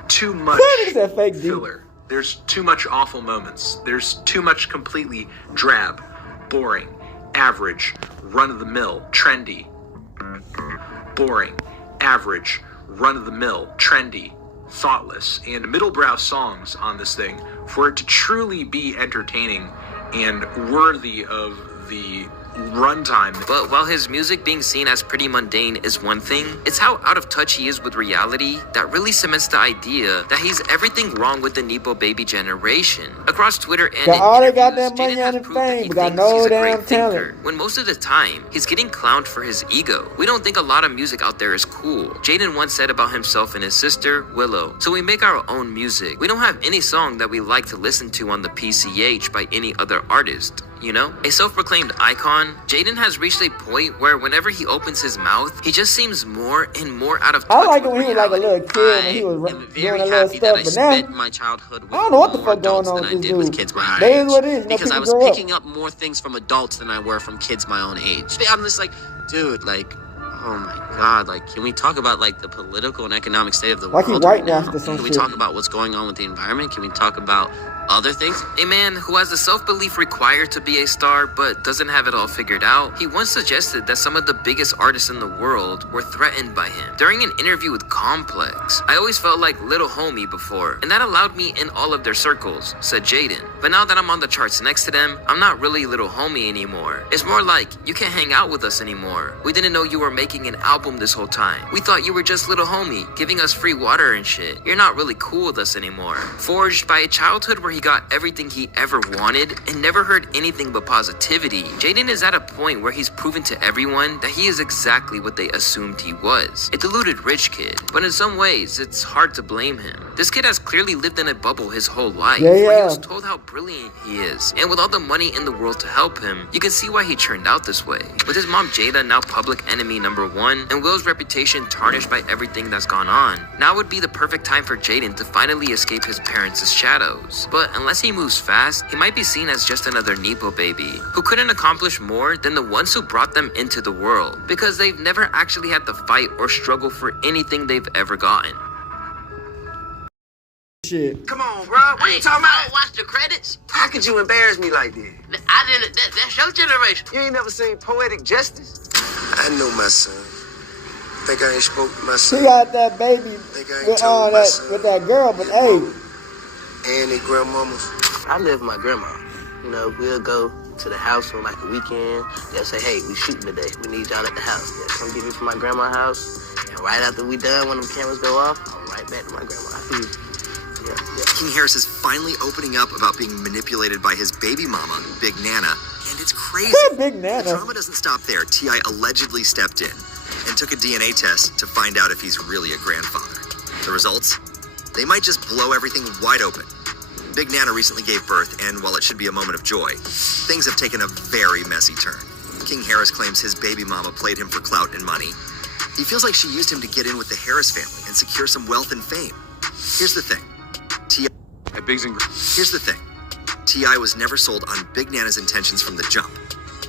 too much Is that fake deep? filler. There's too much awful moments. There's too much completely drab, boring, average, run-of-the-mill, trendy. Boring, average, run-of-the-mill, trendy, thoughtless, and middlebrow songs on this thing for it to truly be entertaining and worthy of the runtime. But while his music being seen as pretty mundane is one thing, it's how out of touch he is with reality that really cements the idea that he's everything wrong with the Nepo baby generation. Across Twitter and Got in all that interviews, goddamn money Jaden has and proved that fame, he but got thinks no he's a damn great thinker, talent. when most of the time, he's getting clowned for his ego. We don't think a lot of music out there is cool. Jaden once said about himself and his sister, Willow, so we make our own music. We don't have any song that we like to listen to on the PCH by any other artist. You know? A self-proclaimed icon, Jaden has reached a point where whenever he opens his mouth, he just seems more and more out of touch I like it with when he was like a reality. little kid and he was doing a little stuff, but now my childhood with I don't know what the more fuck going adults on than with I this did with dude. kids my own That age. is what it is. You know, Because I people was grow up. picking up more things from adults than I were from kids my own age. I'm just like, dude, like, oh my god, like, can we talk about like the political and economic state of the Like he world white right now? nasty some Can we shit. talk about what's going on with the environment? Can we talk about other things? A man who has the self-belief required to be a star but doesn't have it all figured out, he once suggested that some of the biggest artists in the world were threatened by him. During an interview with Complex, I always felt like little homie before, and that allowed me in all of their circles, said Jaden. But now that I'm on the charts next to them, I'm not really little homie anymore. It's more like, you can't hang out with us anymore. We didn't know you were making an album this whole time. We thought you were just little homie, giving us free water and shit. You're not really cool with us anymore. Forged by a childhood where he got everything he ever wanted and never heard anything but positivity, Jaden is at a point where he's proven to everyone that he is exactly what they assumed he was. A deluded rich kid. But in some ways, it's hard to blame him. This kid has clearly lived in a bubble his whole life, Yeah, where he yeah. was told how brilliant he is. And with all the money in the world to help him, you can see why he turned out this way. With his mom Jada now public enemy #1, and Will's reputation tarnished by everything that's gone on, now would be the perfect time for Jaden to finally escape his parents' shadows. But unless he moves fast, he might be seen as just another Nepo baby, who couldn't accomplish more than the ones who brought them into the world, because they've never actually had to fight or struggle for anything they've ever gotten. Shit. Come on, bro. What you talking I about? watch the credits. How could you embarrass me like this? I didn't. That's your generation. You ain't never seen Poetic Justice? I know my son. Think I ain't spoke to my She son. got that baby Think I ain't with, told my that, son. with that girl, but hey, And their grandmamas. I live with my grandma. You know, we'll go to the house on like a weekend. They'll say, hey, we shooting today. We need y'all at the house. They'll come get me from my grandma's house. And right after we done, when the cameras go off, I'm right back to my grandma's house. Yeah. King Harris is finally opening up about being manipulated by his baby mama, Big Nana, and it's crazy. Big The Nana. drama doesn't stop there. T.I. allegedly stepped in and took a DNA test to find out if he's really a grandfather. The results? They might just blow everything wide open. Big Nana recently gave birth, and while it should be a moment of joy, things have taken a very messy turn. King Harris claims his baby mama played him for clout and money. He feels like she used him to get in with the Harris family and secure some wealth and fame. Here's the thing. Here's the thing. T.I. was never sold on Big Nana's intentions from the jump.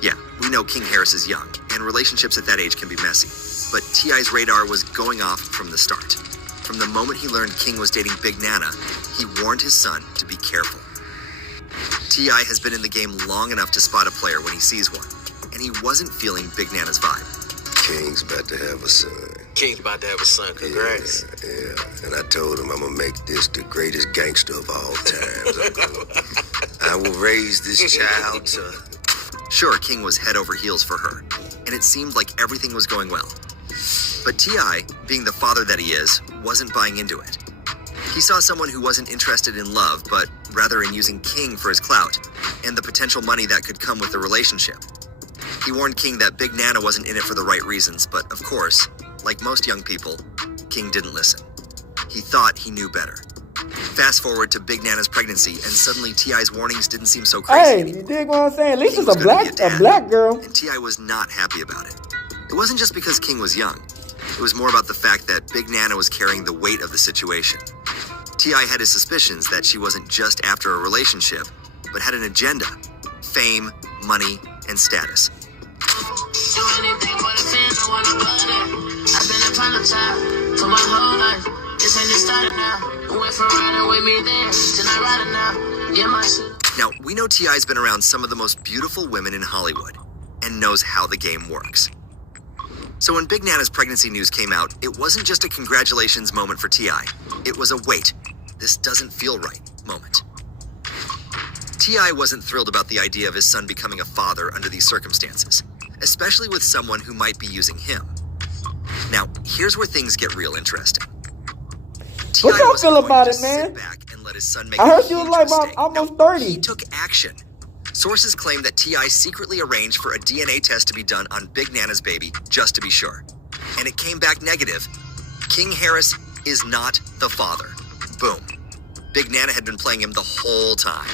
Yeah, we know King Harris is young, and relationships at that age can be messy. But T.I.'s radar was going off from the start. From the moment he learned King was dating Big Nana, he warned his son to be careful. T.I. has been in the game long enough to spot a player when he sees one, and he wasn't feeling Big Nana's vibe. King's about to have a son. King's about to have a son. Congrats. Yeah. And I told him I'm gonna make this the greatest gangster of all times. I will raise this child to... Sure, King was head over heels for her, and it seemed like everything was going well. But T.I., being the father that he is, wasn't buying into it. He saw someone who wasn't interested in love, but rather in using King for his clout, and the potential money that could come with the relationship. He warned King that Big Nana wasn't in it for the right reasons, but of course, like most young people, King didn't listen. He thought he knew better. Fast forward to Big Nana's pregnancy, and suddenly T.I.'s warnings didn't seem so crazy Hey, anymore. you dig what I'm saying? At least King it's was gonna be a black girl. And T.I. was not happy about it. It wasn't just because King was young. It was more about the fact that Big Nana was carrying the weight of the situation. T.I. had his suspicions that she wasn't just after a relationship, but had an agenda: fame, money, and status. Do anything for the fans, I wanna blood it. I've been upon a time for my whole life. This ain't just started now. Went from riding with me then to not riding now. Yeah, my shit. Now, we know T.I.'s been around some of the most beautiful women in Hollywood and knows how the game works. So when Big Nana's pregnancy news came out, it wasn't just a congratulations moment for T.I. It was a wait, this doesn't feel right moment. T.I. wasn't thrilled about the idea of his son becoming a father under these circumstances, especially with someone who might be using him. Now, here's where things get real interesting. What y'all feel about it, man? I heard she was like about almost 30. He took action. Sources claim that T.I. secretly arranged for a DNA test to be done on Big Nana's baby, just to be sure. And it came back negative. King Harris is not the father. Boom. Big Nana had been playing him the whole time.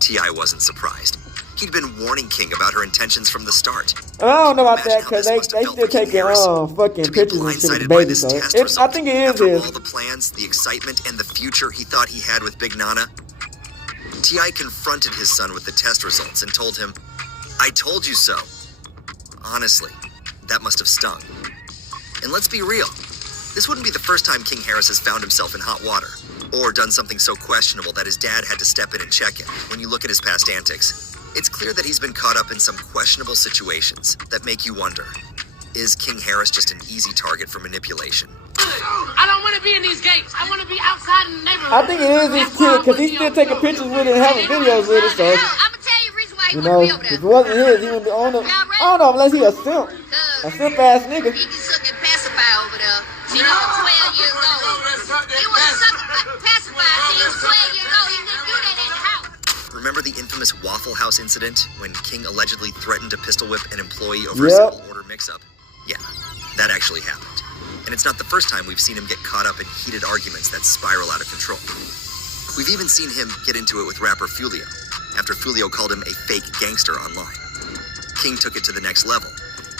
T.I. wasn't surprised. He'd been warning King about her intentions from the start. I don't know about that because they still taking fucking pictures and shit with the baby. So I think it is After his. all the plans, the excitement, and the future he thought he had with Big Nana, T.I. confronted his son with the test results and told him, "I told you so." Honestly, that must have stung. And let's be real, this wouldn't be the first time King Harris has found himself in hot water, or done something so questionable that his dad had to step in and check him. When you look at his past antics, it's clear that he's been caught up in some questionable situations that make you wonder, is King Harris just an easy target for manipulation? I don't want to be in these gates. I want to be outside in the neighborhood. I think it is his kid because he's still taking pictures with it and having videos with it. So, you know, if it wasn't his, he wouldn't be on it. I don't know unless he a simp ass nigga. He be sucking pacifier over there. He was 12 years old. He was sucking pacifier. He was 12 years old. He couldn't do that in the house. Remember the infamous Waffle House incident when King allegedly threatened to pistol whip an employee over a simple order mix-up? Yeah, that actually happened. And it's not the first time we've seen him get caught up in heated arguments that spiral out of control. We've even seen him get into it with rapper Fulio, after Fulio called him a fake gangster online. King took it to the next level,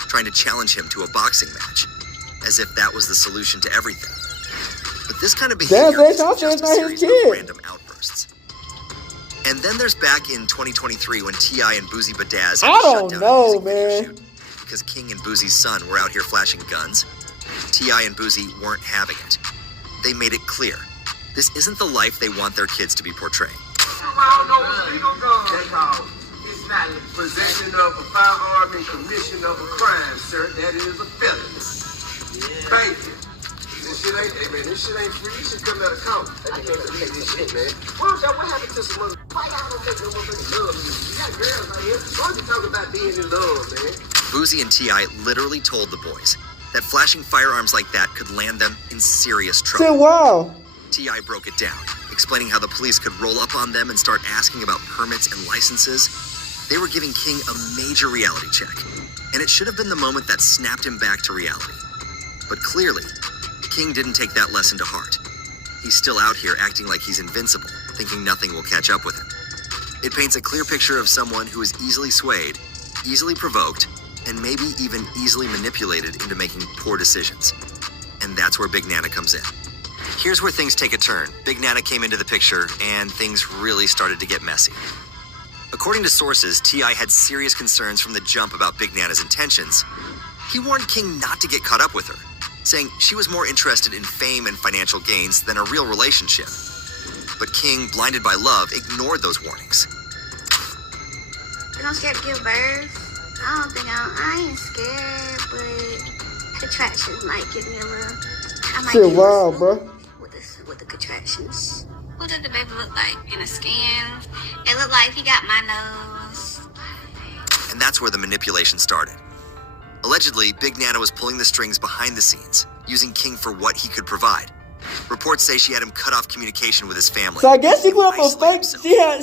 trying to challenge him to a boxing match, as if that was the solution to everything. But this kind of behavior is just a series of random outbursts. And then there's back in 2023 when T.I. and Boozy Badazz had to shut down a music video shoot because King and Boozy's son were out here flashing guns. T.I. and Boozy weren't having it. They made it clear, this isn't the life they want their kids to be portraying. It's not possession of a firearm and commission of a crime, sir. That is a felony. Thank you. This shit ain't, hey man, this shit ain't free. This shit coming out of county. I can't believe this shit, man. What happened to some other? Why y'all don't make no motherfucking love music? You got girls out here. Why don't you talk about being in love, man? Boozy and T.I. literally told the boys that flashing firearms like that could land them in serious trouble. Say wow. T.I. broke it down, explaining how the police could roll up on them and start asking about permits and licenses. They were giving King a major reality check, and it should have been the moment that snapped him back to reality. But clearly, King didn't take that lesson to heart. He's still out here acting like he's invincible, thinking nothing will catch up with him. It paints a clear picture of someone who is easily swayed, easily provoked, and maybe even easily manipulated into making poor decisions. And that's where Big Nana comes in. Here's where things take a turn. Big Nana came into the picture, and things really started to get messy. According to sources, T.I. had serious concerns from the jump about Big Nana's intentions. He warned King not to get caught up with her, saying she was more interested in fame and financial gains than a real relationship. But King, blinded by love, ignored those warnings. You don't scared to give birth? I ain't scared, but contractions might give me a little. I might Shit, get wow, bro. with the contractions. What did the baby look like in the skin? It looked like he got my nose. And that's where the manipulation started. Allegedly, Big Nana was pulling the strings behind the scenes, using King for what he could provide. Reports say she had him cut off communication with his family. So I guess she grew up a fake.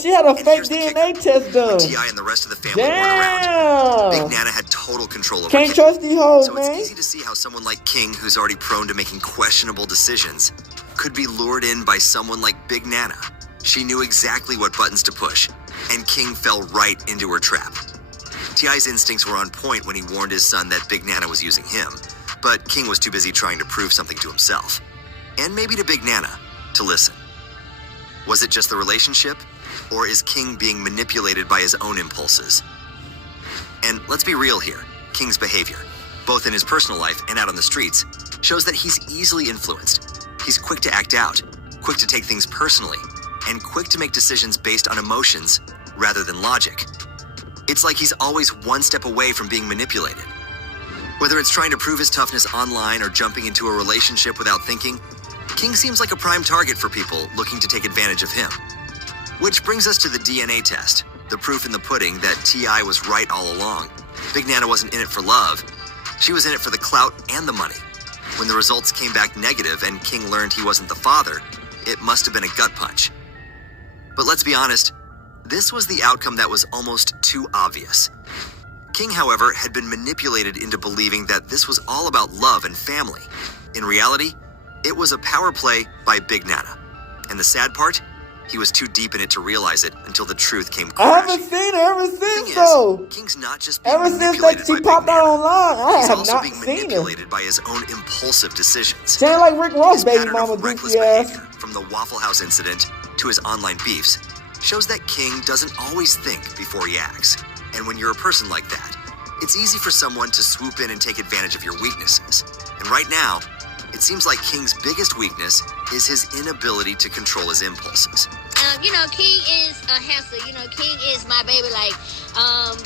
She had a fake DNA test done. T.I. and the rest of the family weren't around. Big Nana had total control over Can't King. trust these hoes, So man. it's easy to see how someone like King, who's already prone to making questionable decisions, could be lured in by someone like Big Nana. She knew exactly what buttons to push, and King fell right into her trap. T.I.'s instincts were on point when he warned his son that Big Nana was using him, but King was too busy trying to prove something to himself, and maybe to Big Nana, to listen. Was it just the relationship, or is King being manipulated by his own impulses? And let's be real here, King's behavior, both in his personal life and out on the streets, shows that he's easily influenced. He's quick to act out, quick to take things personally, and quick to make decisions based on emotions rather than logic. It's like he's always one step away from being manipulated. Whether it's trying to prove his toughness online or jumping into a relationship without thinking, King seems like a prime target for people looking to take advantage of him. Which brings us to the DNA test, the proof in the pudding that T.I. was right all along. Big Nana wasn't in it for love. She was in it for the clout and the money. When the results came back negative and King learned he wasn't the father, it must have been a gut punch. But let's be honest, this was the outcome that was almost too obvious. King, however, had been manipulated into believing that this was all about love and family. In reality, it was a power play by Big Nana. And the sad part, he was too deep in it to realize it until the truth came crashing. I haven't seen her ever since, though. King's not just being Ever since manipulated that she by Big popped out Nana. online, I He's have also not being seen her. manipulated by his own impulsive decisions. She ain't like Rick Ross, His baby pattern mama, of reckless goofy ass. behavior, from the Waffle House incident to his online beefs, shows that King doesn't always think before he acts. And when you're a person like that, it's easy for someone to swoop in and take advantage of your weaknesses. And right now, it seems like King's biggest weakness is his inability to control his impulses. You know, King is a hustler. You know, King is my baby, like,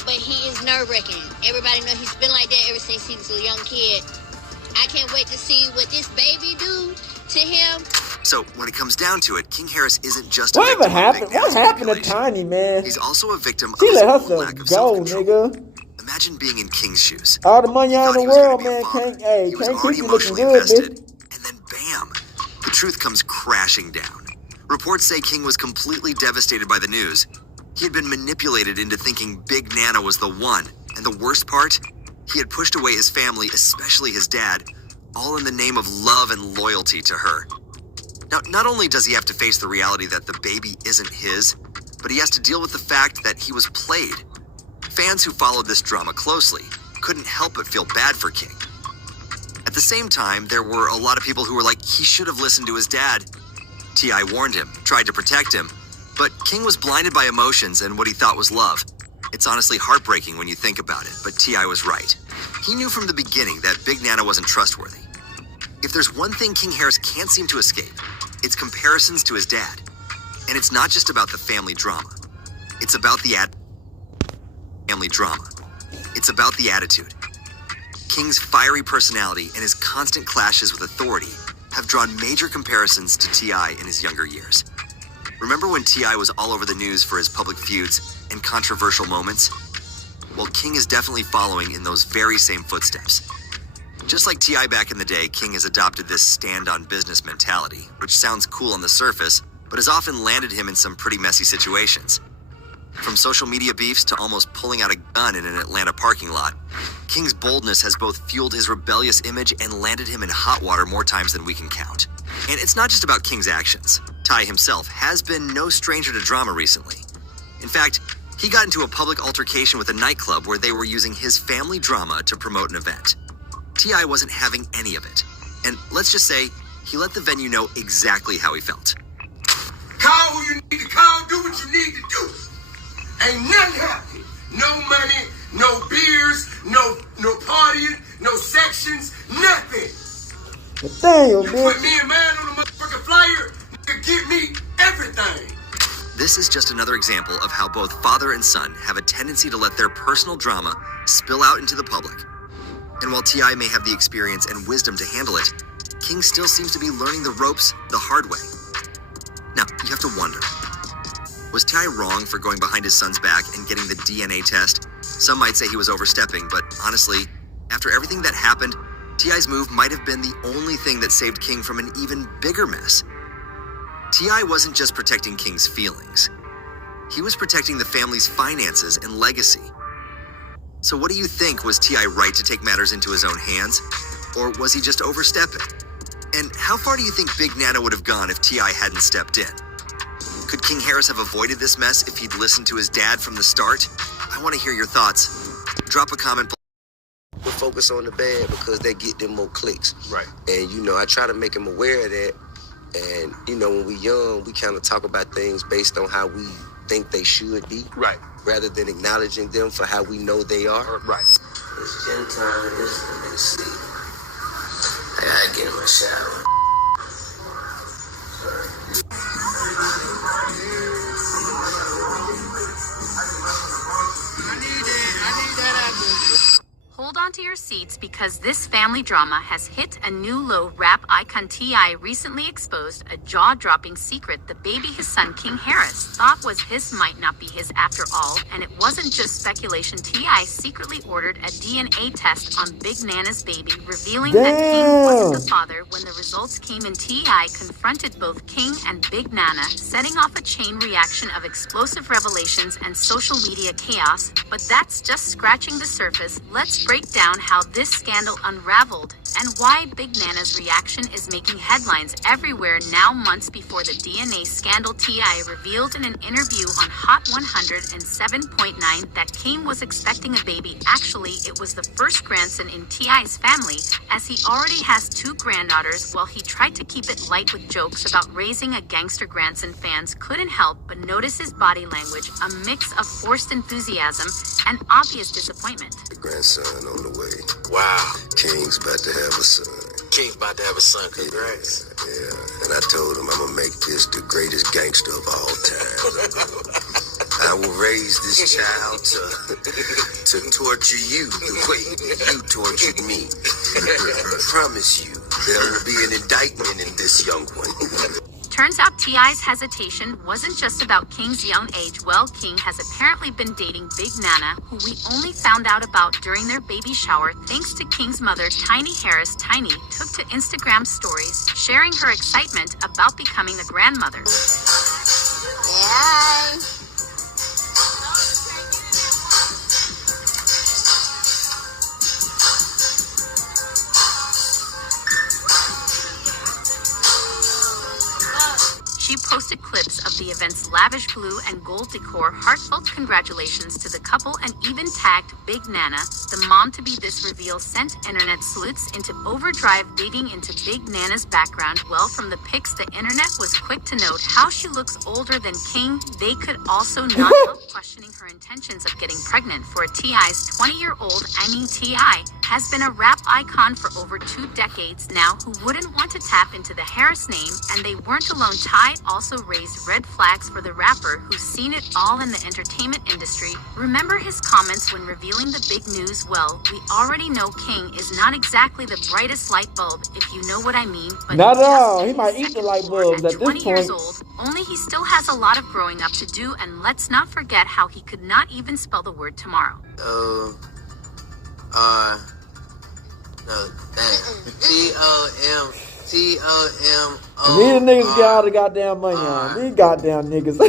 but he is nerve-wracking. Everybody know he's been like that ever since he was a young kid. I can't wait to see what this baby do to him. So when it comes down to it, King Harris isn't just a Whatever victim of happened? Big Nana's What happened to manipulation. Tiny, man? He's also a victim of She his let own herself lack of go, self-control. nigga. Imagine being in King's shoes. All the money out in the He thought he was gonna world, be a man. father. Can't, hey, He was can't already keep you looking emotionally good, invested, bitch. and then bam, the truth comes crashing down. Reports say King was completely devastated by the news. He had been manipulated into thinking Big Nana was the one, and the worst part, he had pushed away his family, especially his dad, all in the name of love and loyalty to her. Now, not only does he have to face the reality that the baby isn't his, but he has to deal with the fact that he was played. Fans who followed this drama closely couldn't help but feel bad for King. At the same time, there were a lot of people who were like, he should have listened to his dad. T.I. warned him, tried to protect him, but King was blinded by emotions and what he thought was love. It's honestly heartbreaking when you think about it, but T.I. was right. He knew from the beginning that Big Nana wasn't trustworthy. If there's one thing King Harris can't seem to escape, it's comparisons to his dad. And it's not just about the family drama. It's about the family drama. It's about the attitude. King's fiery personality and his constant clashes with authority have drawn major comparisons to T.I. in his younger years. Remember when T.I. was all over the news for his public feuds and controversial moments? Well, King is definitely following in those very same footsteps. Just like T.I. back in the day, King has adopted this stand-on-business mentality, which sounds cool on the surface, but has often landed him in some pretty messy situations. From social media beefs to almost pulling out a gun in an Atlanta parking lot, King's boldness has both fueled his rebellious image and landed him in hot water more times than we can count. And it's not just about King's actions. Ty himself has been no stranger to drama recently. In fact, he got into a public altercation with a nightclub where they were using his family drama to promote an event. T.I. wasn't having any of it. And let's just say, he let the venue know exactly how he felt. Call who you need to call, do what you need to do. Ain't nothing happening. No money, no beers, no partying, no sections, nothing. Nathaniel, You bitch. put me and mine on the motherfucking flyer, nigga, give me everything. This is just another example of how both father and son have a tendency to let their personal drama spill out into the public. And while T.I. may have the experience and wisdom to handle it, King still seems to be learning the ropes the hard way. Now, you have to wonder, was T.I. wrong for going behind his son's back and getting the DNA test? Some might say he was overstepping, but honestly, after everything that happened, T.I.'s move might have been the only thing that saved King from an even bigger mess. T.I. wasn't just protecting King's feelings. He was protecting the family's finances and legacy. So what do you think? Was T.I. right to take matters into his own hands? Or was he just overstepping? And how far do you think Big Nana would have gone if T.I. hadn't stepped in? Could King Harris have avoided this mess if he'd listened to his dad from the start? I want to hear your thoughts. Drop a comment below. We focus on the bad because they get them more clicks. Right. And, you know, I try to make them aware of that. And, you know, when we young, we kind of talk about things based on how we think they should be. Right. Rather than acknowledging them for how we know they are. Right. It's gym time. Let me see. I gotta get in my shower. Hold on to your seats because this family drama has hit a new low. Rap icon T.I. recently exposed a jaw-dropping secret the baby his son King Harris thought was his might not be his after all, and it wasn't just speculation. T.I. secretly ordered a DNA test on Big Nana's baby, revealing that King wasn't the father. When the results came in, T.I. confronted both King and Big Nana, setting off a chain reaction of explosive revelations and social media chaos. But that's just scratching the surface. Let's break down how this scandal unraveled and why Big Nana's reaction is making headlines everywhere now. Months before the DNA scandal, T.I. revealed in an interview on Hot 107.9 that King was expecting a baby. Actually, it was the first grandson in T.I.'s family, as he already has 2 granddaughters. While he tried to keep it light with jokes about raising a gangster grandson, fans couldn't help but notice his body language, a mix of forced enthusiasm and obvious disappointment. The grandson on the way. Wow. King's about to have a son. King's about to have a son. Congrats. Yeah. And I told him I'm going to make this the greatest gangster of all time. I will raise this child to torture you the way you tortured me. I promise you, there will be an indictment in this young one. Turns out T.I.'s hesitation wasn't just about King's young age. Well, King has apparently been dating Big Nana, who we only found out about during their baby shower thanks to King's mother, Tiny Harris. Tiny took to Instagram stories, sharing her excitement about becoming a grandmother. Hi. She posted clips of the event's lavish blue and gold decor, heartfelt congratulations to the couple, and even tagged Big Nana. The mom-to-be. This reveal sent internet sleuths into overdrive, digging into Big Nana's background. Well, from the pics, the internet was quick to note how she looks older than King. They could also not help questioning her intentions of getting pregnant for a T.I.'s 20-year-old. T.I. has been a rap icon for over 2 decades now. Who wouldn't want to tap into the Harris name? And they weren't alone. T.I. also raised red flags for the rapper, who's seen it all in the entertainment industry. Remember his comments when revealing the big news? Well, we already know King is not exactly the brightest light bulb, if you know what I mean. But not at all. He might eat the light bulbs at this 20 years point. old, only he still has a lot of growing up to do. And let's not forget how he could not even spell the word tomorrow. No, dang. T-O-M. These niggas get all the goddamn money on. These goddamn niggas.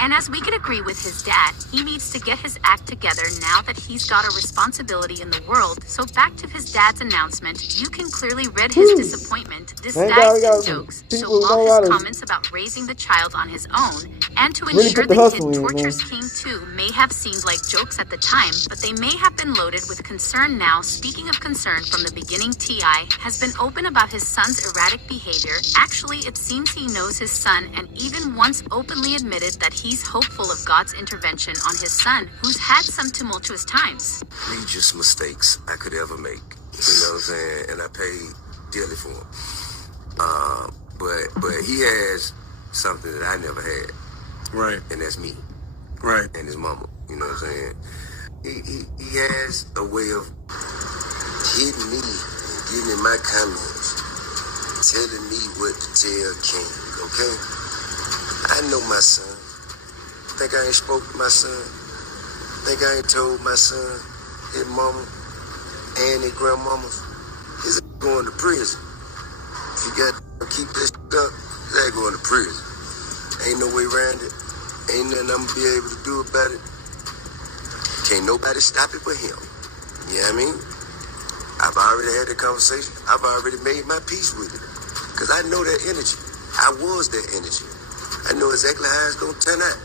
And as we could agree with his dad, he needs to get his act together now that he's got a responsibility in the world. So back to his dad's announcement, you can clearly read his disappointment. This dad's jokes. So all his comments about raising the child on his own and to ensure the kid tortures King too may have seemed like jokes at the time, but they may have been loaded with concern now. Speaking of concern, from the beginning, T.I. has been open about his son's erratic behavior. Actually, it seems he knows his son and even once openly admitted that he's hopeful of God's intervention on his son, who's had some tumultuous times. Egregious mistakes I could ever make. You know what I'm saying? And I paid dearly for them. But he has something that I never had. Right. And that's me. Right. And his mama. You know what I'm saying? He has a way of hitting me and giving me my comments, telling me what to tell King, okay? I know my son. Think I ain't spoke to my son? Think I ain't told my son, his mama, and their grandmamas, his going to prison. If you got to keep this up, they going to prison. Ain't no way around it. Ain't nothing I'm gonna be able to do about it. Can't nobody stop it but him. You know what I mean? I've already had that conversation. I've already made my peace with it. Because I know that energy. I was that energy. I know exactly how it's going to turn out.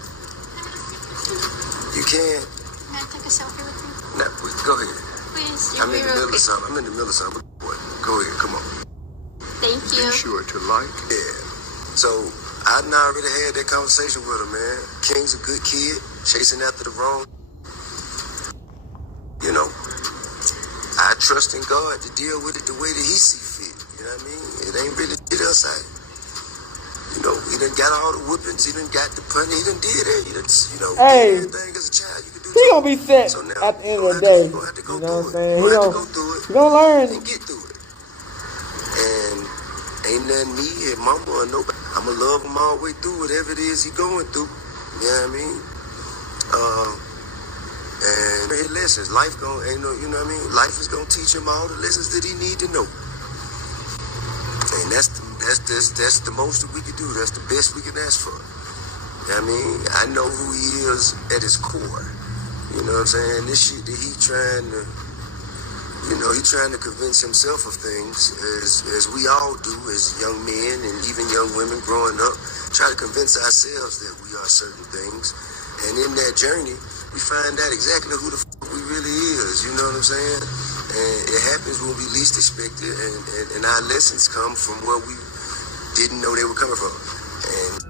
You can. Can I take a selfie with you? Nah, go ahead. Please, I'm in the middle of something. Boy, go ahead, come on. Thank you. Be sure to like. Yeah. So, I done already had that conversation with him, man. King's a good kid, chasing after the wrong. You know, I trust in God to deal with it the way that he see fit. You know what I mean? It ain't really shit else out. You know, he done got all the whippings, he done got the punny, he done did it. He done, you know, Hey. did everything as a child you could do. He gonna be set at the end of the day. You know what I'm saying? He gonna learn. And get through it. And ain't nothing me and mama or nobody. I'ma love him all the way through whatever it is he going through. You know what I mean? And his lessons, life gon' ain't no, you know what I mean? Life is gonna teach him all the lessons that he need to know. And that's the most that we can do. That's the best we can ask for. You know what I mean? I know who he is at his core. You know what I'm saying? This shit that he trying to, you know, he trying to convince himself of things, as we all do as young men and even young women growing up, try to convince ourselves that we are certain things. And in that journey, we find out exactly who the fuck we really is. You know what I'm saying? And it happens when we least expect it, and our lessons come from where we didn't know they were coming from.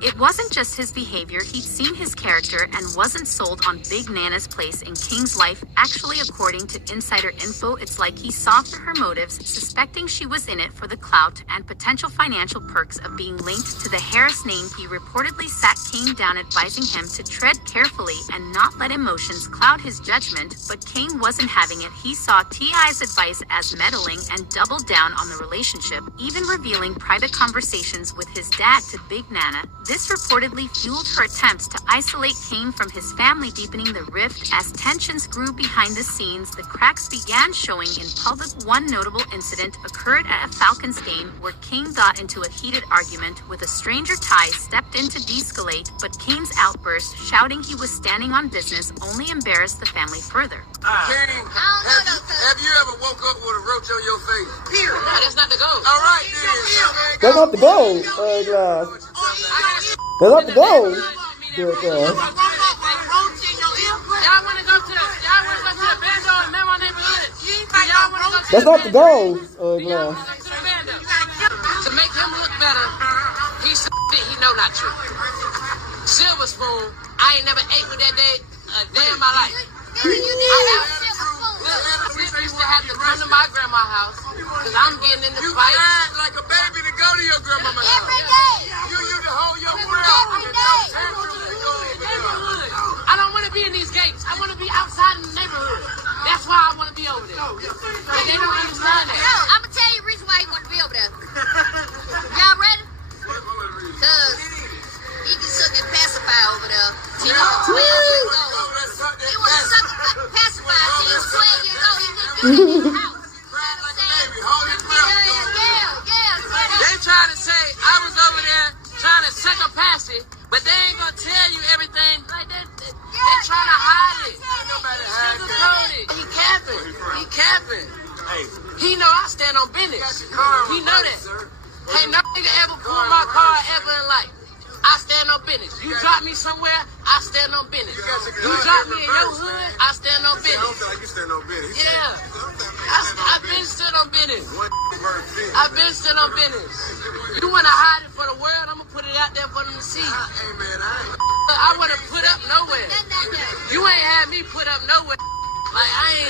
It wasn't just his behavior, he'd seen his character and wasn't sold on Big Nana's place in King's life. Actually, according to insider info, it's like he saw through her motives, suspecting she was in it for the clout and potential financial perks of being linked to the Harris name. He reportedly sat King down, advising him to tread carefully and not let emotions cloud his judgment, but King wasn't having it. He saw T.I.'s advice as meddling and doubled down on the relationship, even revealing private conversations with his dad to Big Nana. This reportedly fueled her attempts to isolate King from his family, deepening the rift. As tensions grew behind the scenes, the cracks began showing in public. One notable incident occurred at a Falcons game where King got into a heated argument with a stranger. Ty stepped in to de-escalate, but King's outburst, shouting he was standing on business, only embarrassed the family further. King, have you ever woke up with a roach on your face? Here. No, that's not the goal. All right, then. That's not the goal, Glass. That's not the goal. Y'all want to go to the bando in Memo neighborhood? That's not the goal, Glass. To make him look better, he's shit he know not true. Silver spoon, I ain't never ate with that day a day in my life. I used to have to come to my grandma's house because I'm getting in the fight. You act like a baby to go to your grandmama's house. Every day. You to hold your breath. Every day. I don't want to be in these gates. I want to be outside in the neighborhood. That's why I want to be over there. But they don't understand that. I'm going to tell you the reason why he want to be over there. Y'all ready? Because he can suck and pacify over there. He was 12 years old. He was sucking and pacify till he was 12 years old. He couldn't do it in the house. They trying to say I was over there trying to suck a passy, but they ain't gonna tell you everything like that. They trying to hide it. He capping. He capping. He know I stand on business. He know that. Ain't no nigga ever pull my car ever in life. I stand on business. You drop me somewhere, I stand on business. You drop me in your hood, I stand on business. I don't feel like you stand on business. Yeah. I've been stood on business. I've been stood on business. You want to hide it for the world, I'm going to put it out there for them to see. I want to put up nowhere. You ain't had me put up nowhere. Like,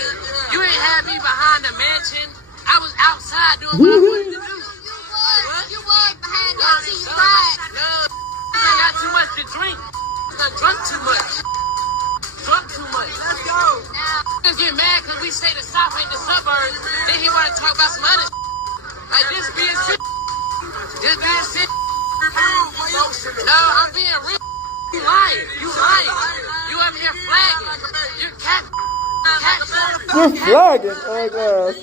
you ain't had me behind the mansion. I was outside doing what I wanted to do. You was behind that till you cried. No, I got too much to drink. I drunk too much. Let's go. Niggas get mad because we say the South ain't the suburbs. Then he want to talk about some other like this being shit. This being shit. No, I'm being real. You lying. You up here flagging. You're cat. You're flagging, glass.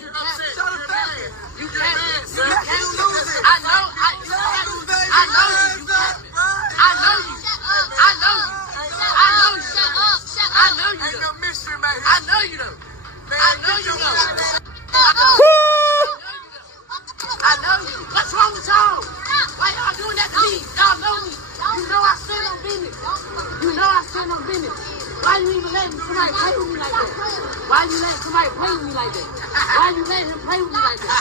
I know you. What's wrong with y'all? Why y'all doing that to me? Y'all know me. You know I stand on business. You know I stand on business. Why you even letting somebody play with me like that? Why you letting somebody play with me like that? Why you letting him play with me like that?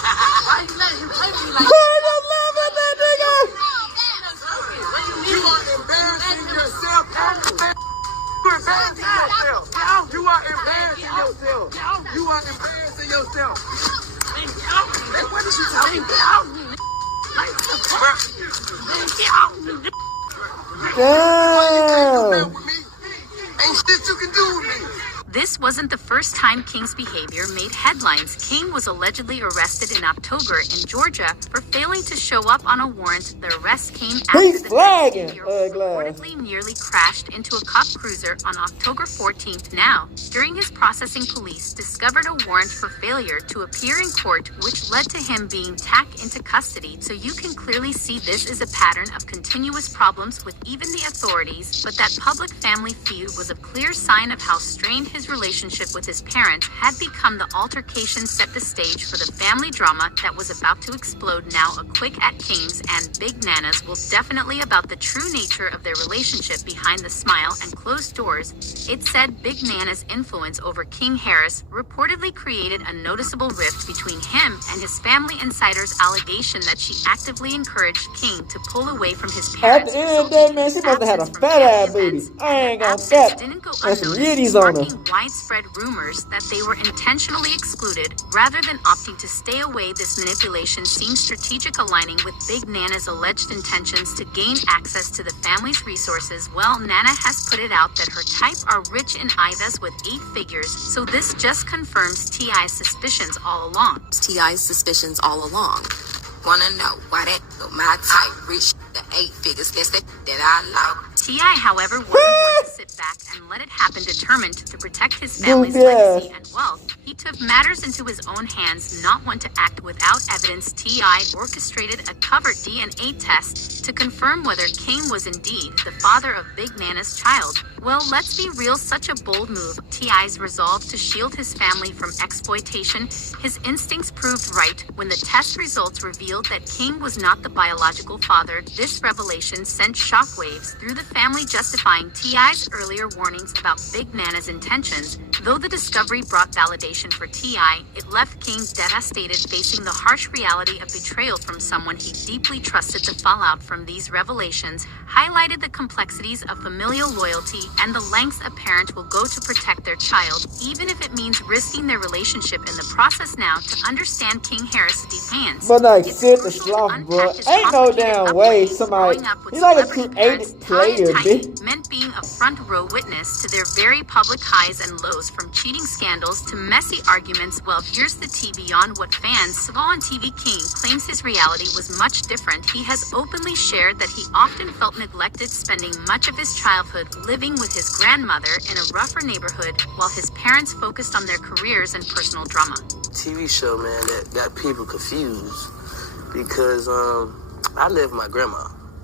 Why you letting him play with me like that? I don't love it, that nigga. You are embarrassing yourself. You're embarrassing yourself. You are embarrassing yourself. You are embarrassing yourself. Hey, what did she tell me? Get out of me. Get out of me. Damn. Ain't shit you can do with me. This wasn't the first time King's behavior made headlines. King was allegedly arrested in October in Georgia for failing to show up on a warrant. The arrest came after He's the flagging, reportedly nearly crashed into a cop cruiser on October 14th. Now, during his processing, police discovered a warrant for failure to appear in court, which led to him being tacked into custody. So you can clearly see this is a pattern of continuous problems with even the authorities, but that public-family feud was a clear sign of how strained his relationship with his parents had become. The altercation set the stage for the family drama that was about to explode. Now, a quick at King's and Big Nana's will definitely about the true nature of their relationship behind the smile and closed doors. It said Big Nana's influence over King Harris reportedly created a noticeable rift between him and his family. Insiders' allegation that she actively encouraged King to pull away from his At parents. the end of the day, man, she must have had a fat ass booty. I ain't gonna cap. And some yitties on her. Widespread rumors that they were intentionally excluded rather than opting to stay away. This manipulation seems strategic, aligning with Big Nana's alleged intentions to gain access to the family's resources. Well, Nana has put it out that her type are rich and thus with 8 figures, so this just confirms T.I.'s suspicions all along. T.I.'s suspicions all along. Wanna know why that my type rich the 8 figures? That's that I like. T.I., however, wasn't one to sit back and let it happen. Determined to protect his family's legacy and wealth, he took matters into his own hands, not one to act without evidence. T.I. orchestrated a covert DNA test to confirm whether King was indeed the father of Big Nana's child. Well, let's be real, such a bold move. T.I.'s resolve to shield his family from exploitation, his instincts proved right when the test results revealed that King was not the biological father. This revelation sent shockwaves through the family, justifying T.I.'s earlier warnings about Big Nana's intentions. Though the discovery brought validation for T.I., it left King devastated, facing the harsh reality of betrayal from someone he deeply trusted. The fallout from these revelations highlighted the complexities of familial loyalty and the lengths a parent will go to protect their child, even if it means risking their relationship in the process. Now, to understand King Harris' defiance, But like, sit the sloth, bro. Ain't no damn way somebody. He's like a creative player, bitch. meant being a front row witness to their very public highs and lows, from cheating scandals to messy arguments. Well, here's the tea beyond what fans saw on TV. King claims his reality was much different. He has openly shared that he often felt neglected, spending much of his childhood living with his grandmother in a rougher neighborhood while his parents focused on their careers and personal drama. TV show, man, that got people confused because I live with my grandma.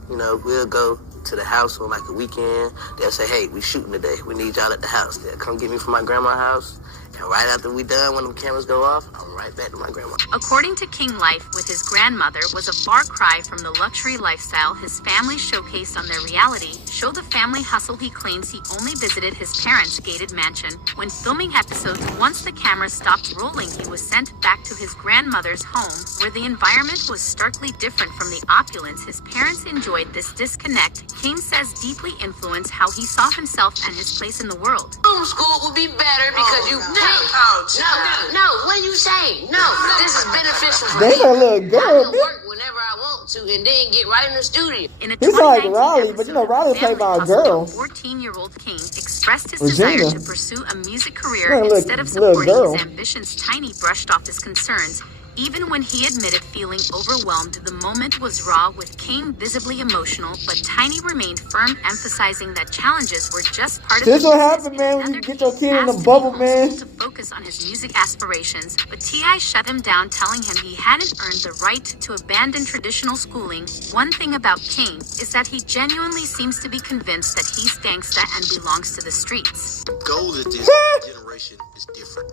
You know, we'll go to the house on like a weekend. They'll say, hey, we shooting today. We need y'all at the house. They'll come get me from my grandma's house. And right after we done, when the cameras go off, I'm right back to my grandma. According to King, life with his grandmother was a far cry from the luxury lifestyle his family showcased on their reality show. The family hustle. He claims he only visited his parents' gated mansion when filming episodes. Once the camera stopped rolling, he was sent back to his grandmother's home, where the environment was starkly different from the opulence his parents enjoyed. This disconnect, King says, deeply influenced how he saw himself and his place in the world. Homeschool would be better because No, what you say? No, this is beneficial for They me. a little girl, I can work whenever I want to and then get right in the studio. He's like Riley, but you know Riley played by a girl. 14-year-old King expressed his Regina. desire to pursue a music career Yeah, look, instead of little supporting girl. his ambitions. Tiny brushed off his concerns. Even when he admitted feeling overwhelmed, the moment was raw, with King visibly emotional, but Tiny remained firm, emphasizing that challenges were just part of This the what business. happen, man, when you get your kid in Asked the to be bubble, homeschooled man. to focus on his music aspirations, but T.I. shut him down, telling him he hadn't earned the right to abandon traditional schooling. One thing about King is that he genuinely seems to be convinced that he's gangsta and belongs to the streets. Goal of this generation is different.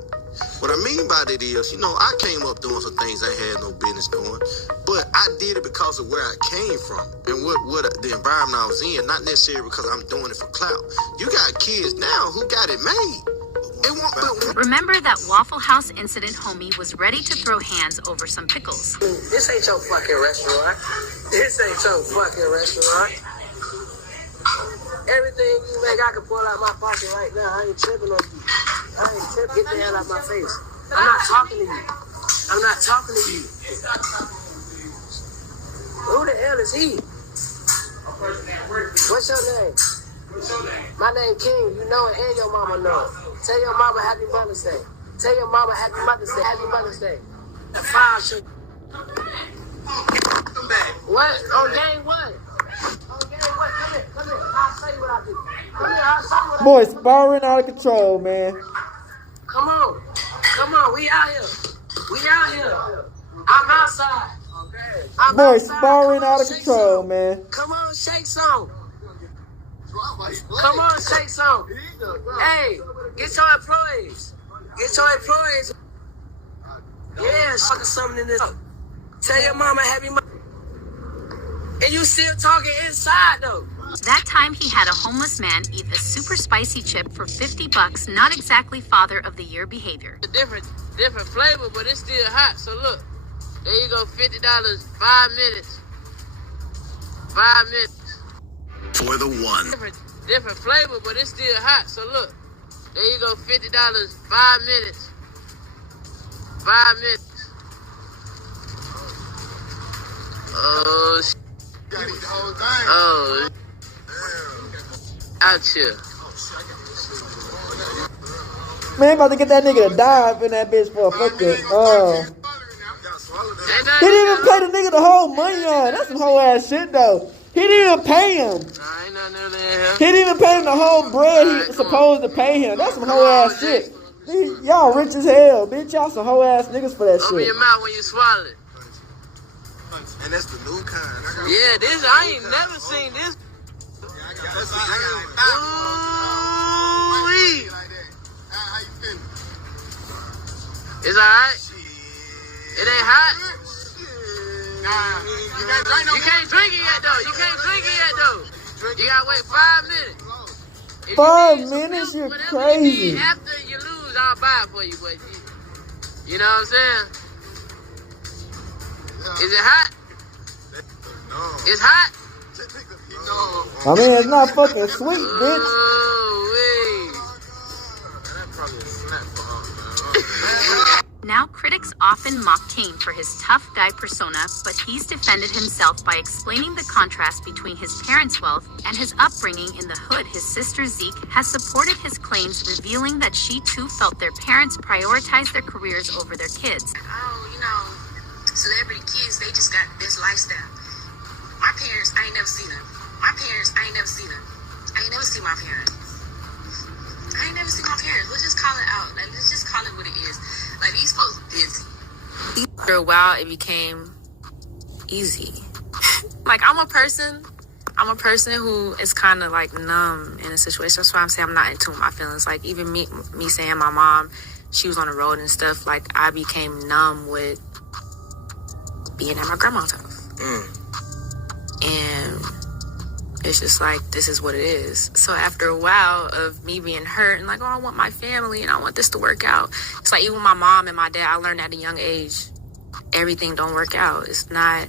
What I mean by that is, I came up doing some things I had no business doing, but I did it because of where I came from and what the environment I was in, not necessarily because I'm doing it for clout. You got kids now who got it made. Remember that Waffle House incident? Homie was ready to throw hands over some pickles. This ain't your fucking restaurant. This ain't your fucking restaurant. Everything you make, I can pull out my pocket right now. I ain't tripping on you. I ain't tripping. Get the hell out my face. I'm not talking to you. I'm not talking to you. Who the hell is he? What's your name? My name King. You know it, and your mama know it. Tell your mama Happy Mother's Day. Tell your mama Happy Mother's Day. Happy Mother's Day. That file shit. What? On game one. On game one. Come here. Come here. I'll show you what I do. Come here. I'll show you what I do. Boy, spiraling out of control, man. Come on. Come on. We out here. We out here. I'm outside. I'm Boy, outside. spiraling out of control, man. Come on, shake some. Come on, shake some. Hey, get your employees. Get your employees. Yeah, fucking something in this. Tell your mama Happy Mother. And you still talking inside though. That time he had a homeless man eat a super spicy chip for $50, not exactly father of the year behavior. Different flavor, but it's still hot. So look, there you go, $50, 5 minutes. 5 minutes. For the one. Different flavor, but it's still hot. So look, there you go, $50, 5 minutes. 5 minutes. Oh, oh, out here. Man, about to get that nigga to dive in that bitch for a fucking, He didn't even pay the nigga the whole money on. That's some whole ass shit, though. He didn't even pay him. He didn't even pay him the whole bread he was supposed to pay him. That's some whole ass shit. Y'all rich as hell, bitch. Y'all some whole ass niggas for that shit. Open your mouth when you swallow it. And that's the new kind. Yeah, this, I ain't never seen this. Ooh-wee. It's alright. It ain't hot. You can't drink it yet though. You can't drink it yet though. You gotta wait 5 minutes. If 5 minutes? You're crazy. You need after you lose, I'll buy it for you. But you know what I'm saying? Is it hot? It's hot. I mean, it's not fucking sweet, bitch. Now, critics often mock King for his tough guy persona, but he's defended himself by explaining the contrast between his parents' wealth and his upbringing in the hood. His sister Zeke has supported his claims, revealing that she too felt their parents prioritized their careers over their kids. Celebrity kids, they just got this lifestyle. My parents, I ain't never seen them. I ain't never seen my parents. I ain't never seen my parents. Let's just call it out. Like, let's just call it what it is. Like, these folks busy. After a while, it became easy. Like, I'm a person who is kind of like numb in a situation. That's why I'm saying I'm not in tune with my feelings. Like, even me saying my mom, she was on the road and stuff, like, I became numb with being at my grandma's house. And it's just like, this is what it is. So after a while of me being hurt and like, oh, I want my family and I want this to work out. It's like, even my mom and my dad, I learned at a young age, everything don't work out. It's not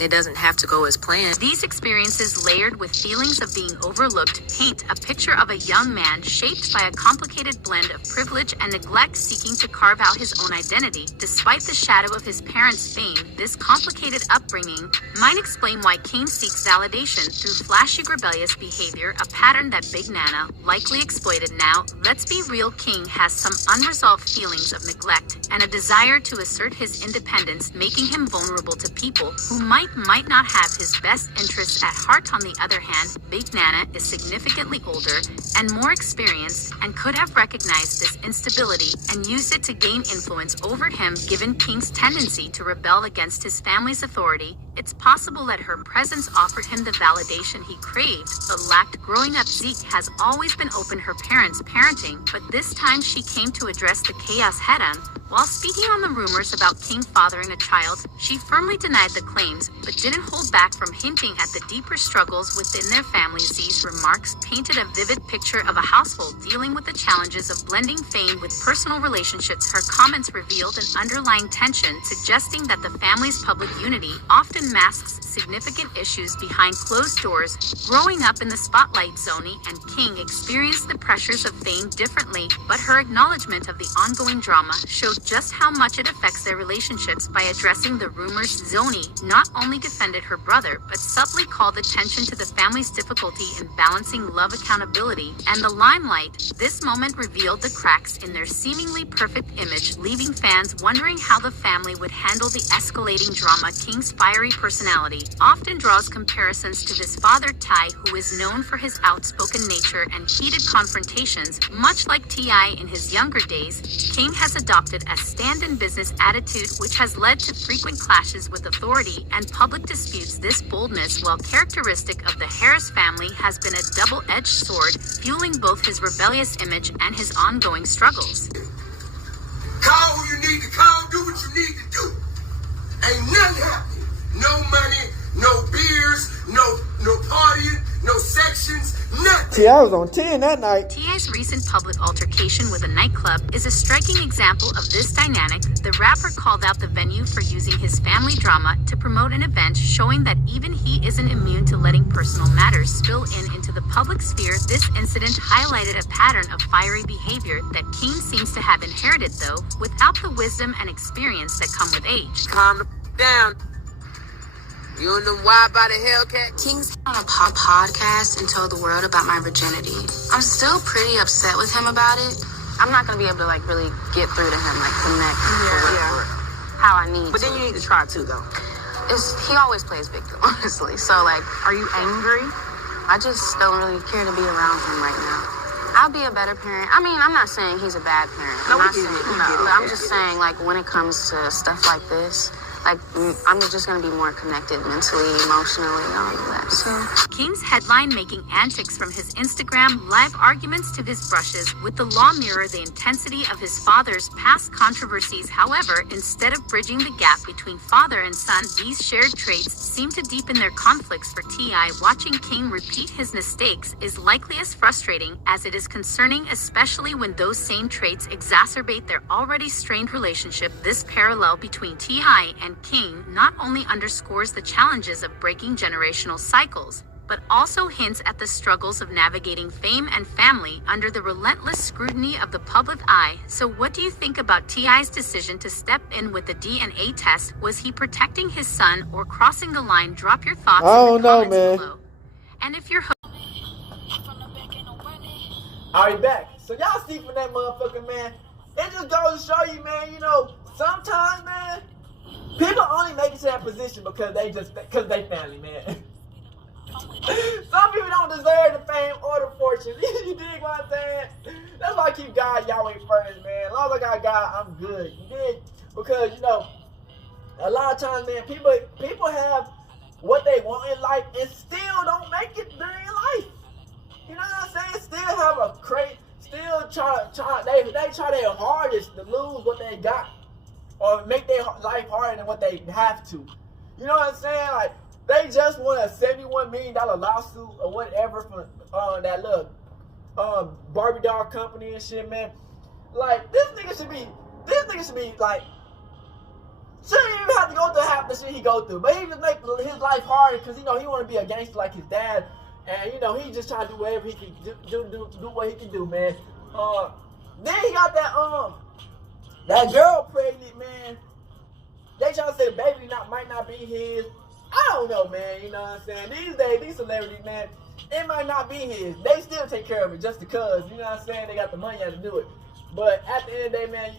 it doesn't have to go as planned. These experiences, layered with feelings of being overlooked, paint a picture of a young man shaped by a complicated blend of privilege and neglect, seeking to carve out his own identity. Despite the shadow of his parents' fame, this complicated upbringing might explain why King seeks validation through flashy, rebellious behavior, a pattern that Big Nana likely exploited. Now, let's be real, King has some unresolved feelings of neglect and a desire to assert his independence, making him vulnerable to people who might not have his best interests at heart. On the other hand, Big Nana is significantly older and more experienced and could have recognized this instability and used it to gain influence over him. Given King's tendency to rebel against his family's authority, it's possible that her presence offered him the validation he craved but lacked. Growing up, Zeke has always been open her parents' parenting, but this time she came to address the chaos head-on. While speaking on the rumors about King fathering a child, she firmly denied the claims, but didn't hold back from hinting at the deeper struggles within their family. Z's remarks painted a vivid picture of a household dealing with the challenges of blending fame with personal relationships. Her comments revealed an underlying tension, suggesting that the family's public unity often masks significant issues behind closed doors. Growing up in the spotlight, Zoni and King experienced the pressures of fame differently, but her acknowledgement of the ongoing drama showed just how much it affects their relationships. By addressing the rumors, Zoni not only defended her brother, but subtly called attention to the family's difficulty in balancing love, accountability, and the limelight. This moment revealed the cracks in their seemingly perfect image, leaving fans wondering how the family would handle the escalating drama. King's fiery personality often draws comparisons to his father Ty, who is known for his outspoken nature and heated confrontations. Much like T.I. in his younger days, King has adopted a stand-in business attitude, which has led to frequent clashes with authority and public disputes. This boldness, while characteristic of the Harris family, has been a double-edged sword, fueling both his rebellious image and his ongoing struggles. Call who you need to call, do what you need to do. Ain't nothing happening. No money, no beers, no partying, no sections, nothing. T.I. was on 10 that night. T.I.'s recent public altercation with a nightclub is a striking example of this dynamic. The rapper called out the venue for using his family drama to promote an event, showing that even he isn't immune to letting personal matters spill into the public sphere. This incident highlighted a pattern of fiery behavior that King seems to have inherited, though without the wisdom and experience that come with age. Calm down. You and them wide body Hellcat? King's on a podcast and told the world about my virginity. I'm still pretty upset with him about it. I'm not gonna be able to really get through to him, connect how I need. But then you need to try too, though. He always plays victim, honestly. So are you angry? I just don't really care to be around him right now. I'll be a better parent. I mean, I'm not saying he's a bad parent. I'm just saying, when it comes to stuff like this, I'm just going to be more connected mentally, emotionally, all of that. So King's headline-making antics, from his Instagram live arguments to his brushes with the law, mirror the intensity of his father's past controversies. However, instead of bridging the gap between father and son, these shared traits seem to deepen their conflicts. For T.I., watching King repeat his mistakes is likely as frustrating as it is concerning, especially when those same traits exacerbate their already strained relationship. This parallel between T.I. and King not only underscores the challenges of breaking generational cycles, but also hints at the struggles of navigating fame and family under the relentless scrutiny of the public eye. So what do you think about T.I.'s decision to step in with the DNA test? Was he protecting his son or crossing the line? Drop your thoughts in the comments below. And if you're Alright, back. So y'all see from that motherfucker, man, it just goes to show you, man, sometimes, man, people only make it to that position because they family, man. Some people don't deserve the fame or the fortune. You dig what I'm saying? That's why I keep God Yahweh first, man. As long as I got God, I'm good. You dig? Because, a lot of times, man, people have what they want in life and still don't make it during life. You know what I'm saying? Still have a still they try their hardest to lose what they got or make their life harder than what they have to. You know what I'm saying? They just won a $71 million lawsuit or whatever from that little Barbie doll company and shit, man. This nigga should be shouldn't even have to go through half the shit he go through. But he just make his life harder because, you know, he want to be a gangster like his dad. And, you know, he just trying to do whatever he can do what he can do, man. Then he got that girl pregnant, man. They trying to say the baby might not be his. I don't know, man. You know what I'm saying? These days, these celebrities, man, it might not be his. They still take care of it just because, you know what I'm saying? They got the money to do it. But at the end of the day, man,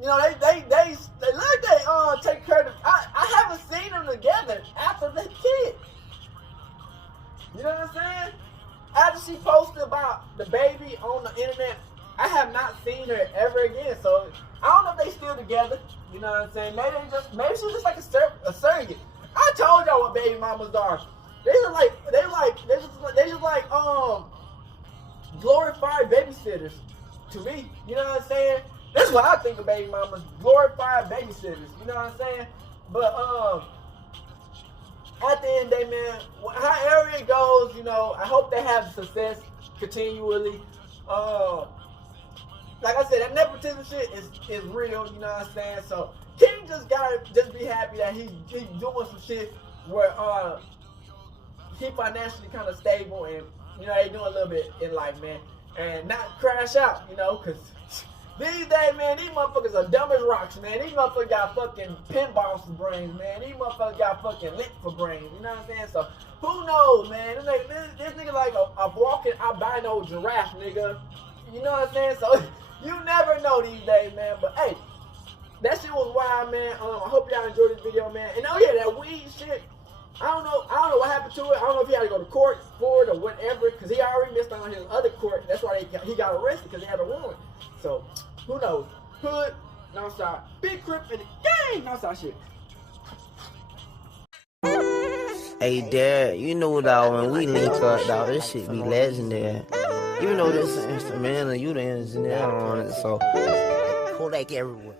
you know, they take care of them. I haven't seen them together after the kid. You know what I'm saying? After she posted about the baby on the internet, I have not seen her ever again. So I don't know if they still together. You know what I'm saying? Maybe she's just like a surrogate. I told y'all what baby mamas are. They just like glorified babysitters to me. You know what I'm saying? That's what I think of baby mamas, glorified babysitters. You know what I'm saying? But at the end of the day, man, however it goes, you know, I hope they have success continually. Like I said, that nepotism shit is real, you know what I'm saying? So King just gotta be happy that he's doing some shit where he financially kind of stable and, you know, they doing a little bit in life, man. And not crash out, you know, because these days, man, these motherfuckers are dumb as rocks, man. These motherfuckers got fucking pinballs for brains, man. These motherfuckers got fucking lit for brains, you know what I'm saying? So, who knows, man? This nigga like a walking albino giraffe, nigga. You know what I'm saying? So, you never know these days, man. But, hey, that shit was wild, man. I hope y'all enjoyed this video, man. And, oh, yeah, that weed shit. I don't know what happened to it. I don't know if he had to go to court for it or whatever, because he already missed on his other court. That's why he got arrested, because he had a warrant. So, who knows? Hood, Northside, Big Crip in the gang, Northside shit. Hey, Dad, you know, dog, when we link up, dog, this shit be legendary. Even though this is instrumental, you the engineer on it, so Kodak everywhere.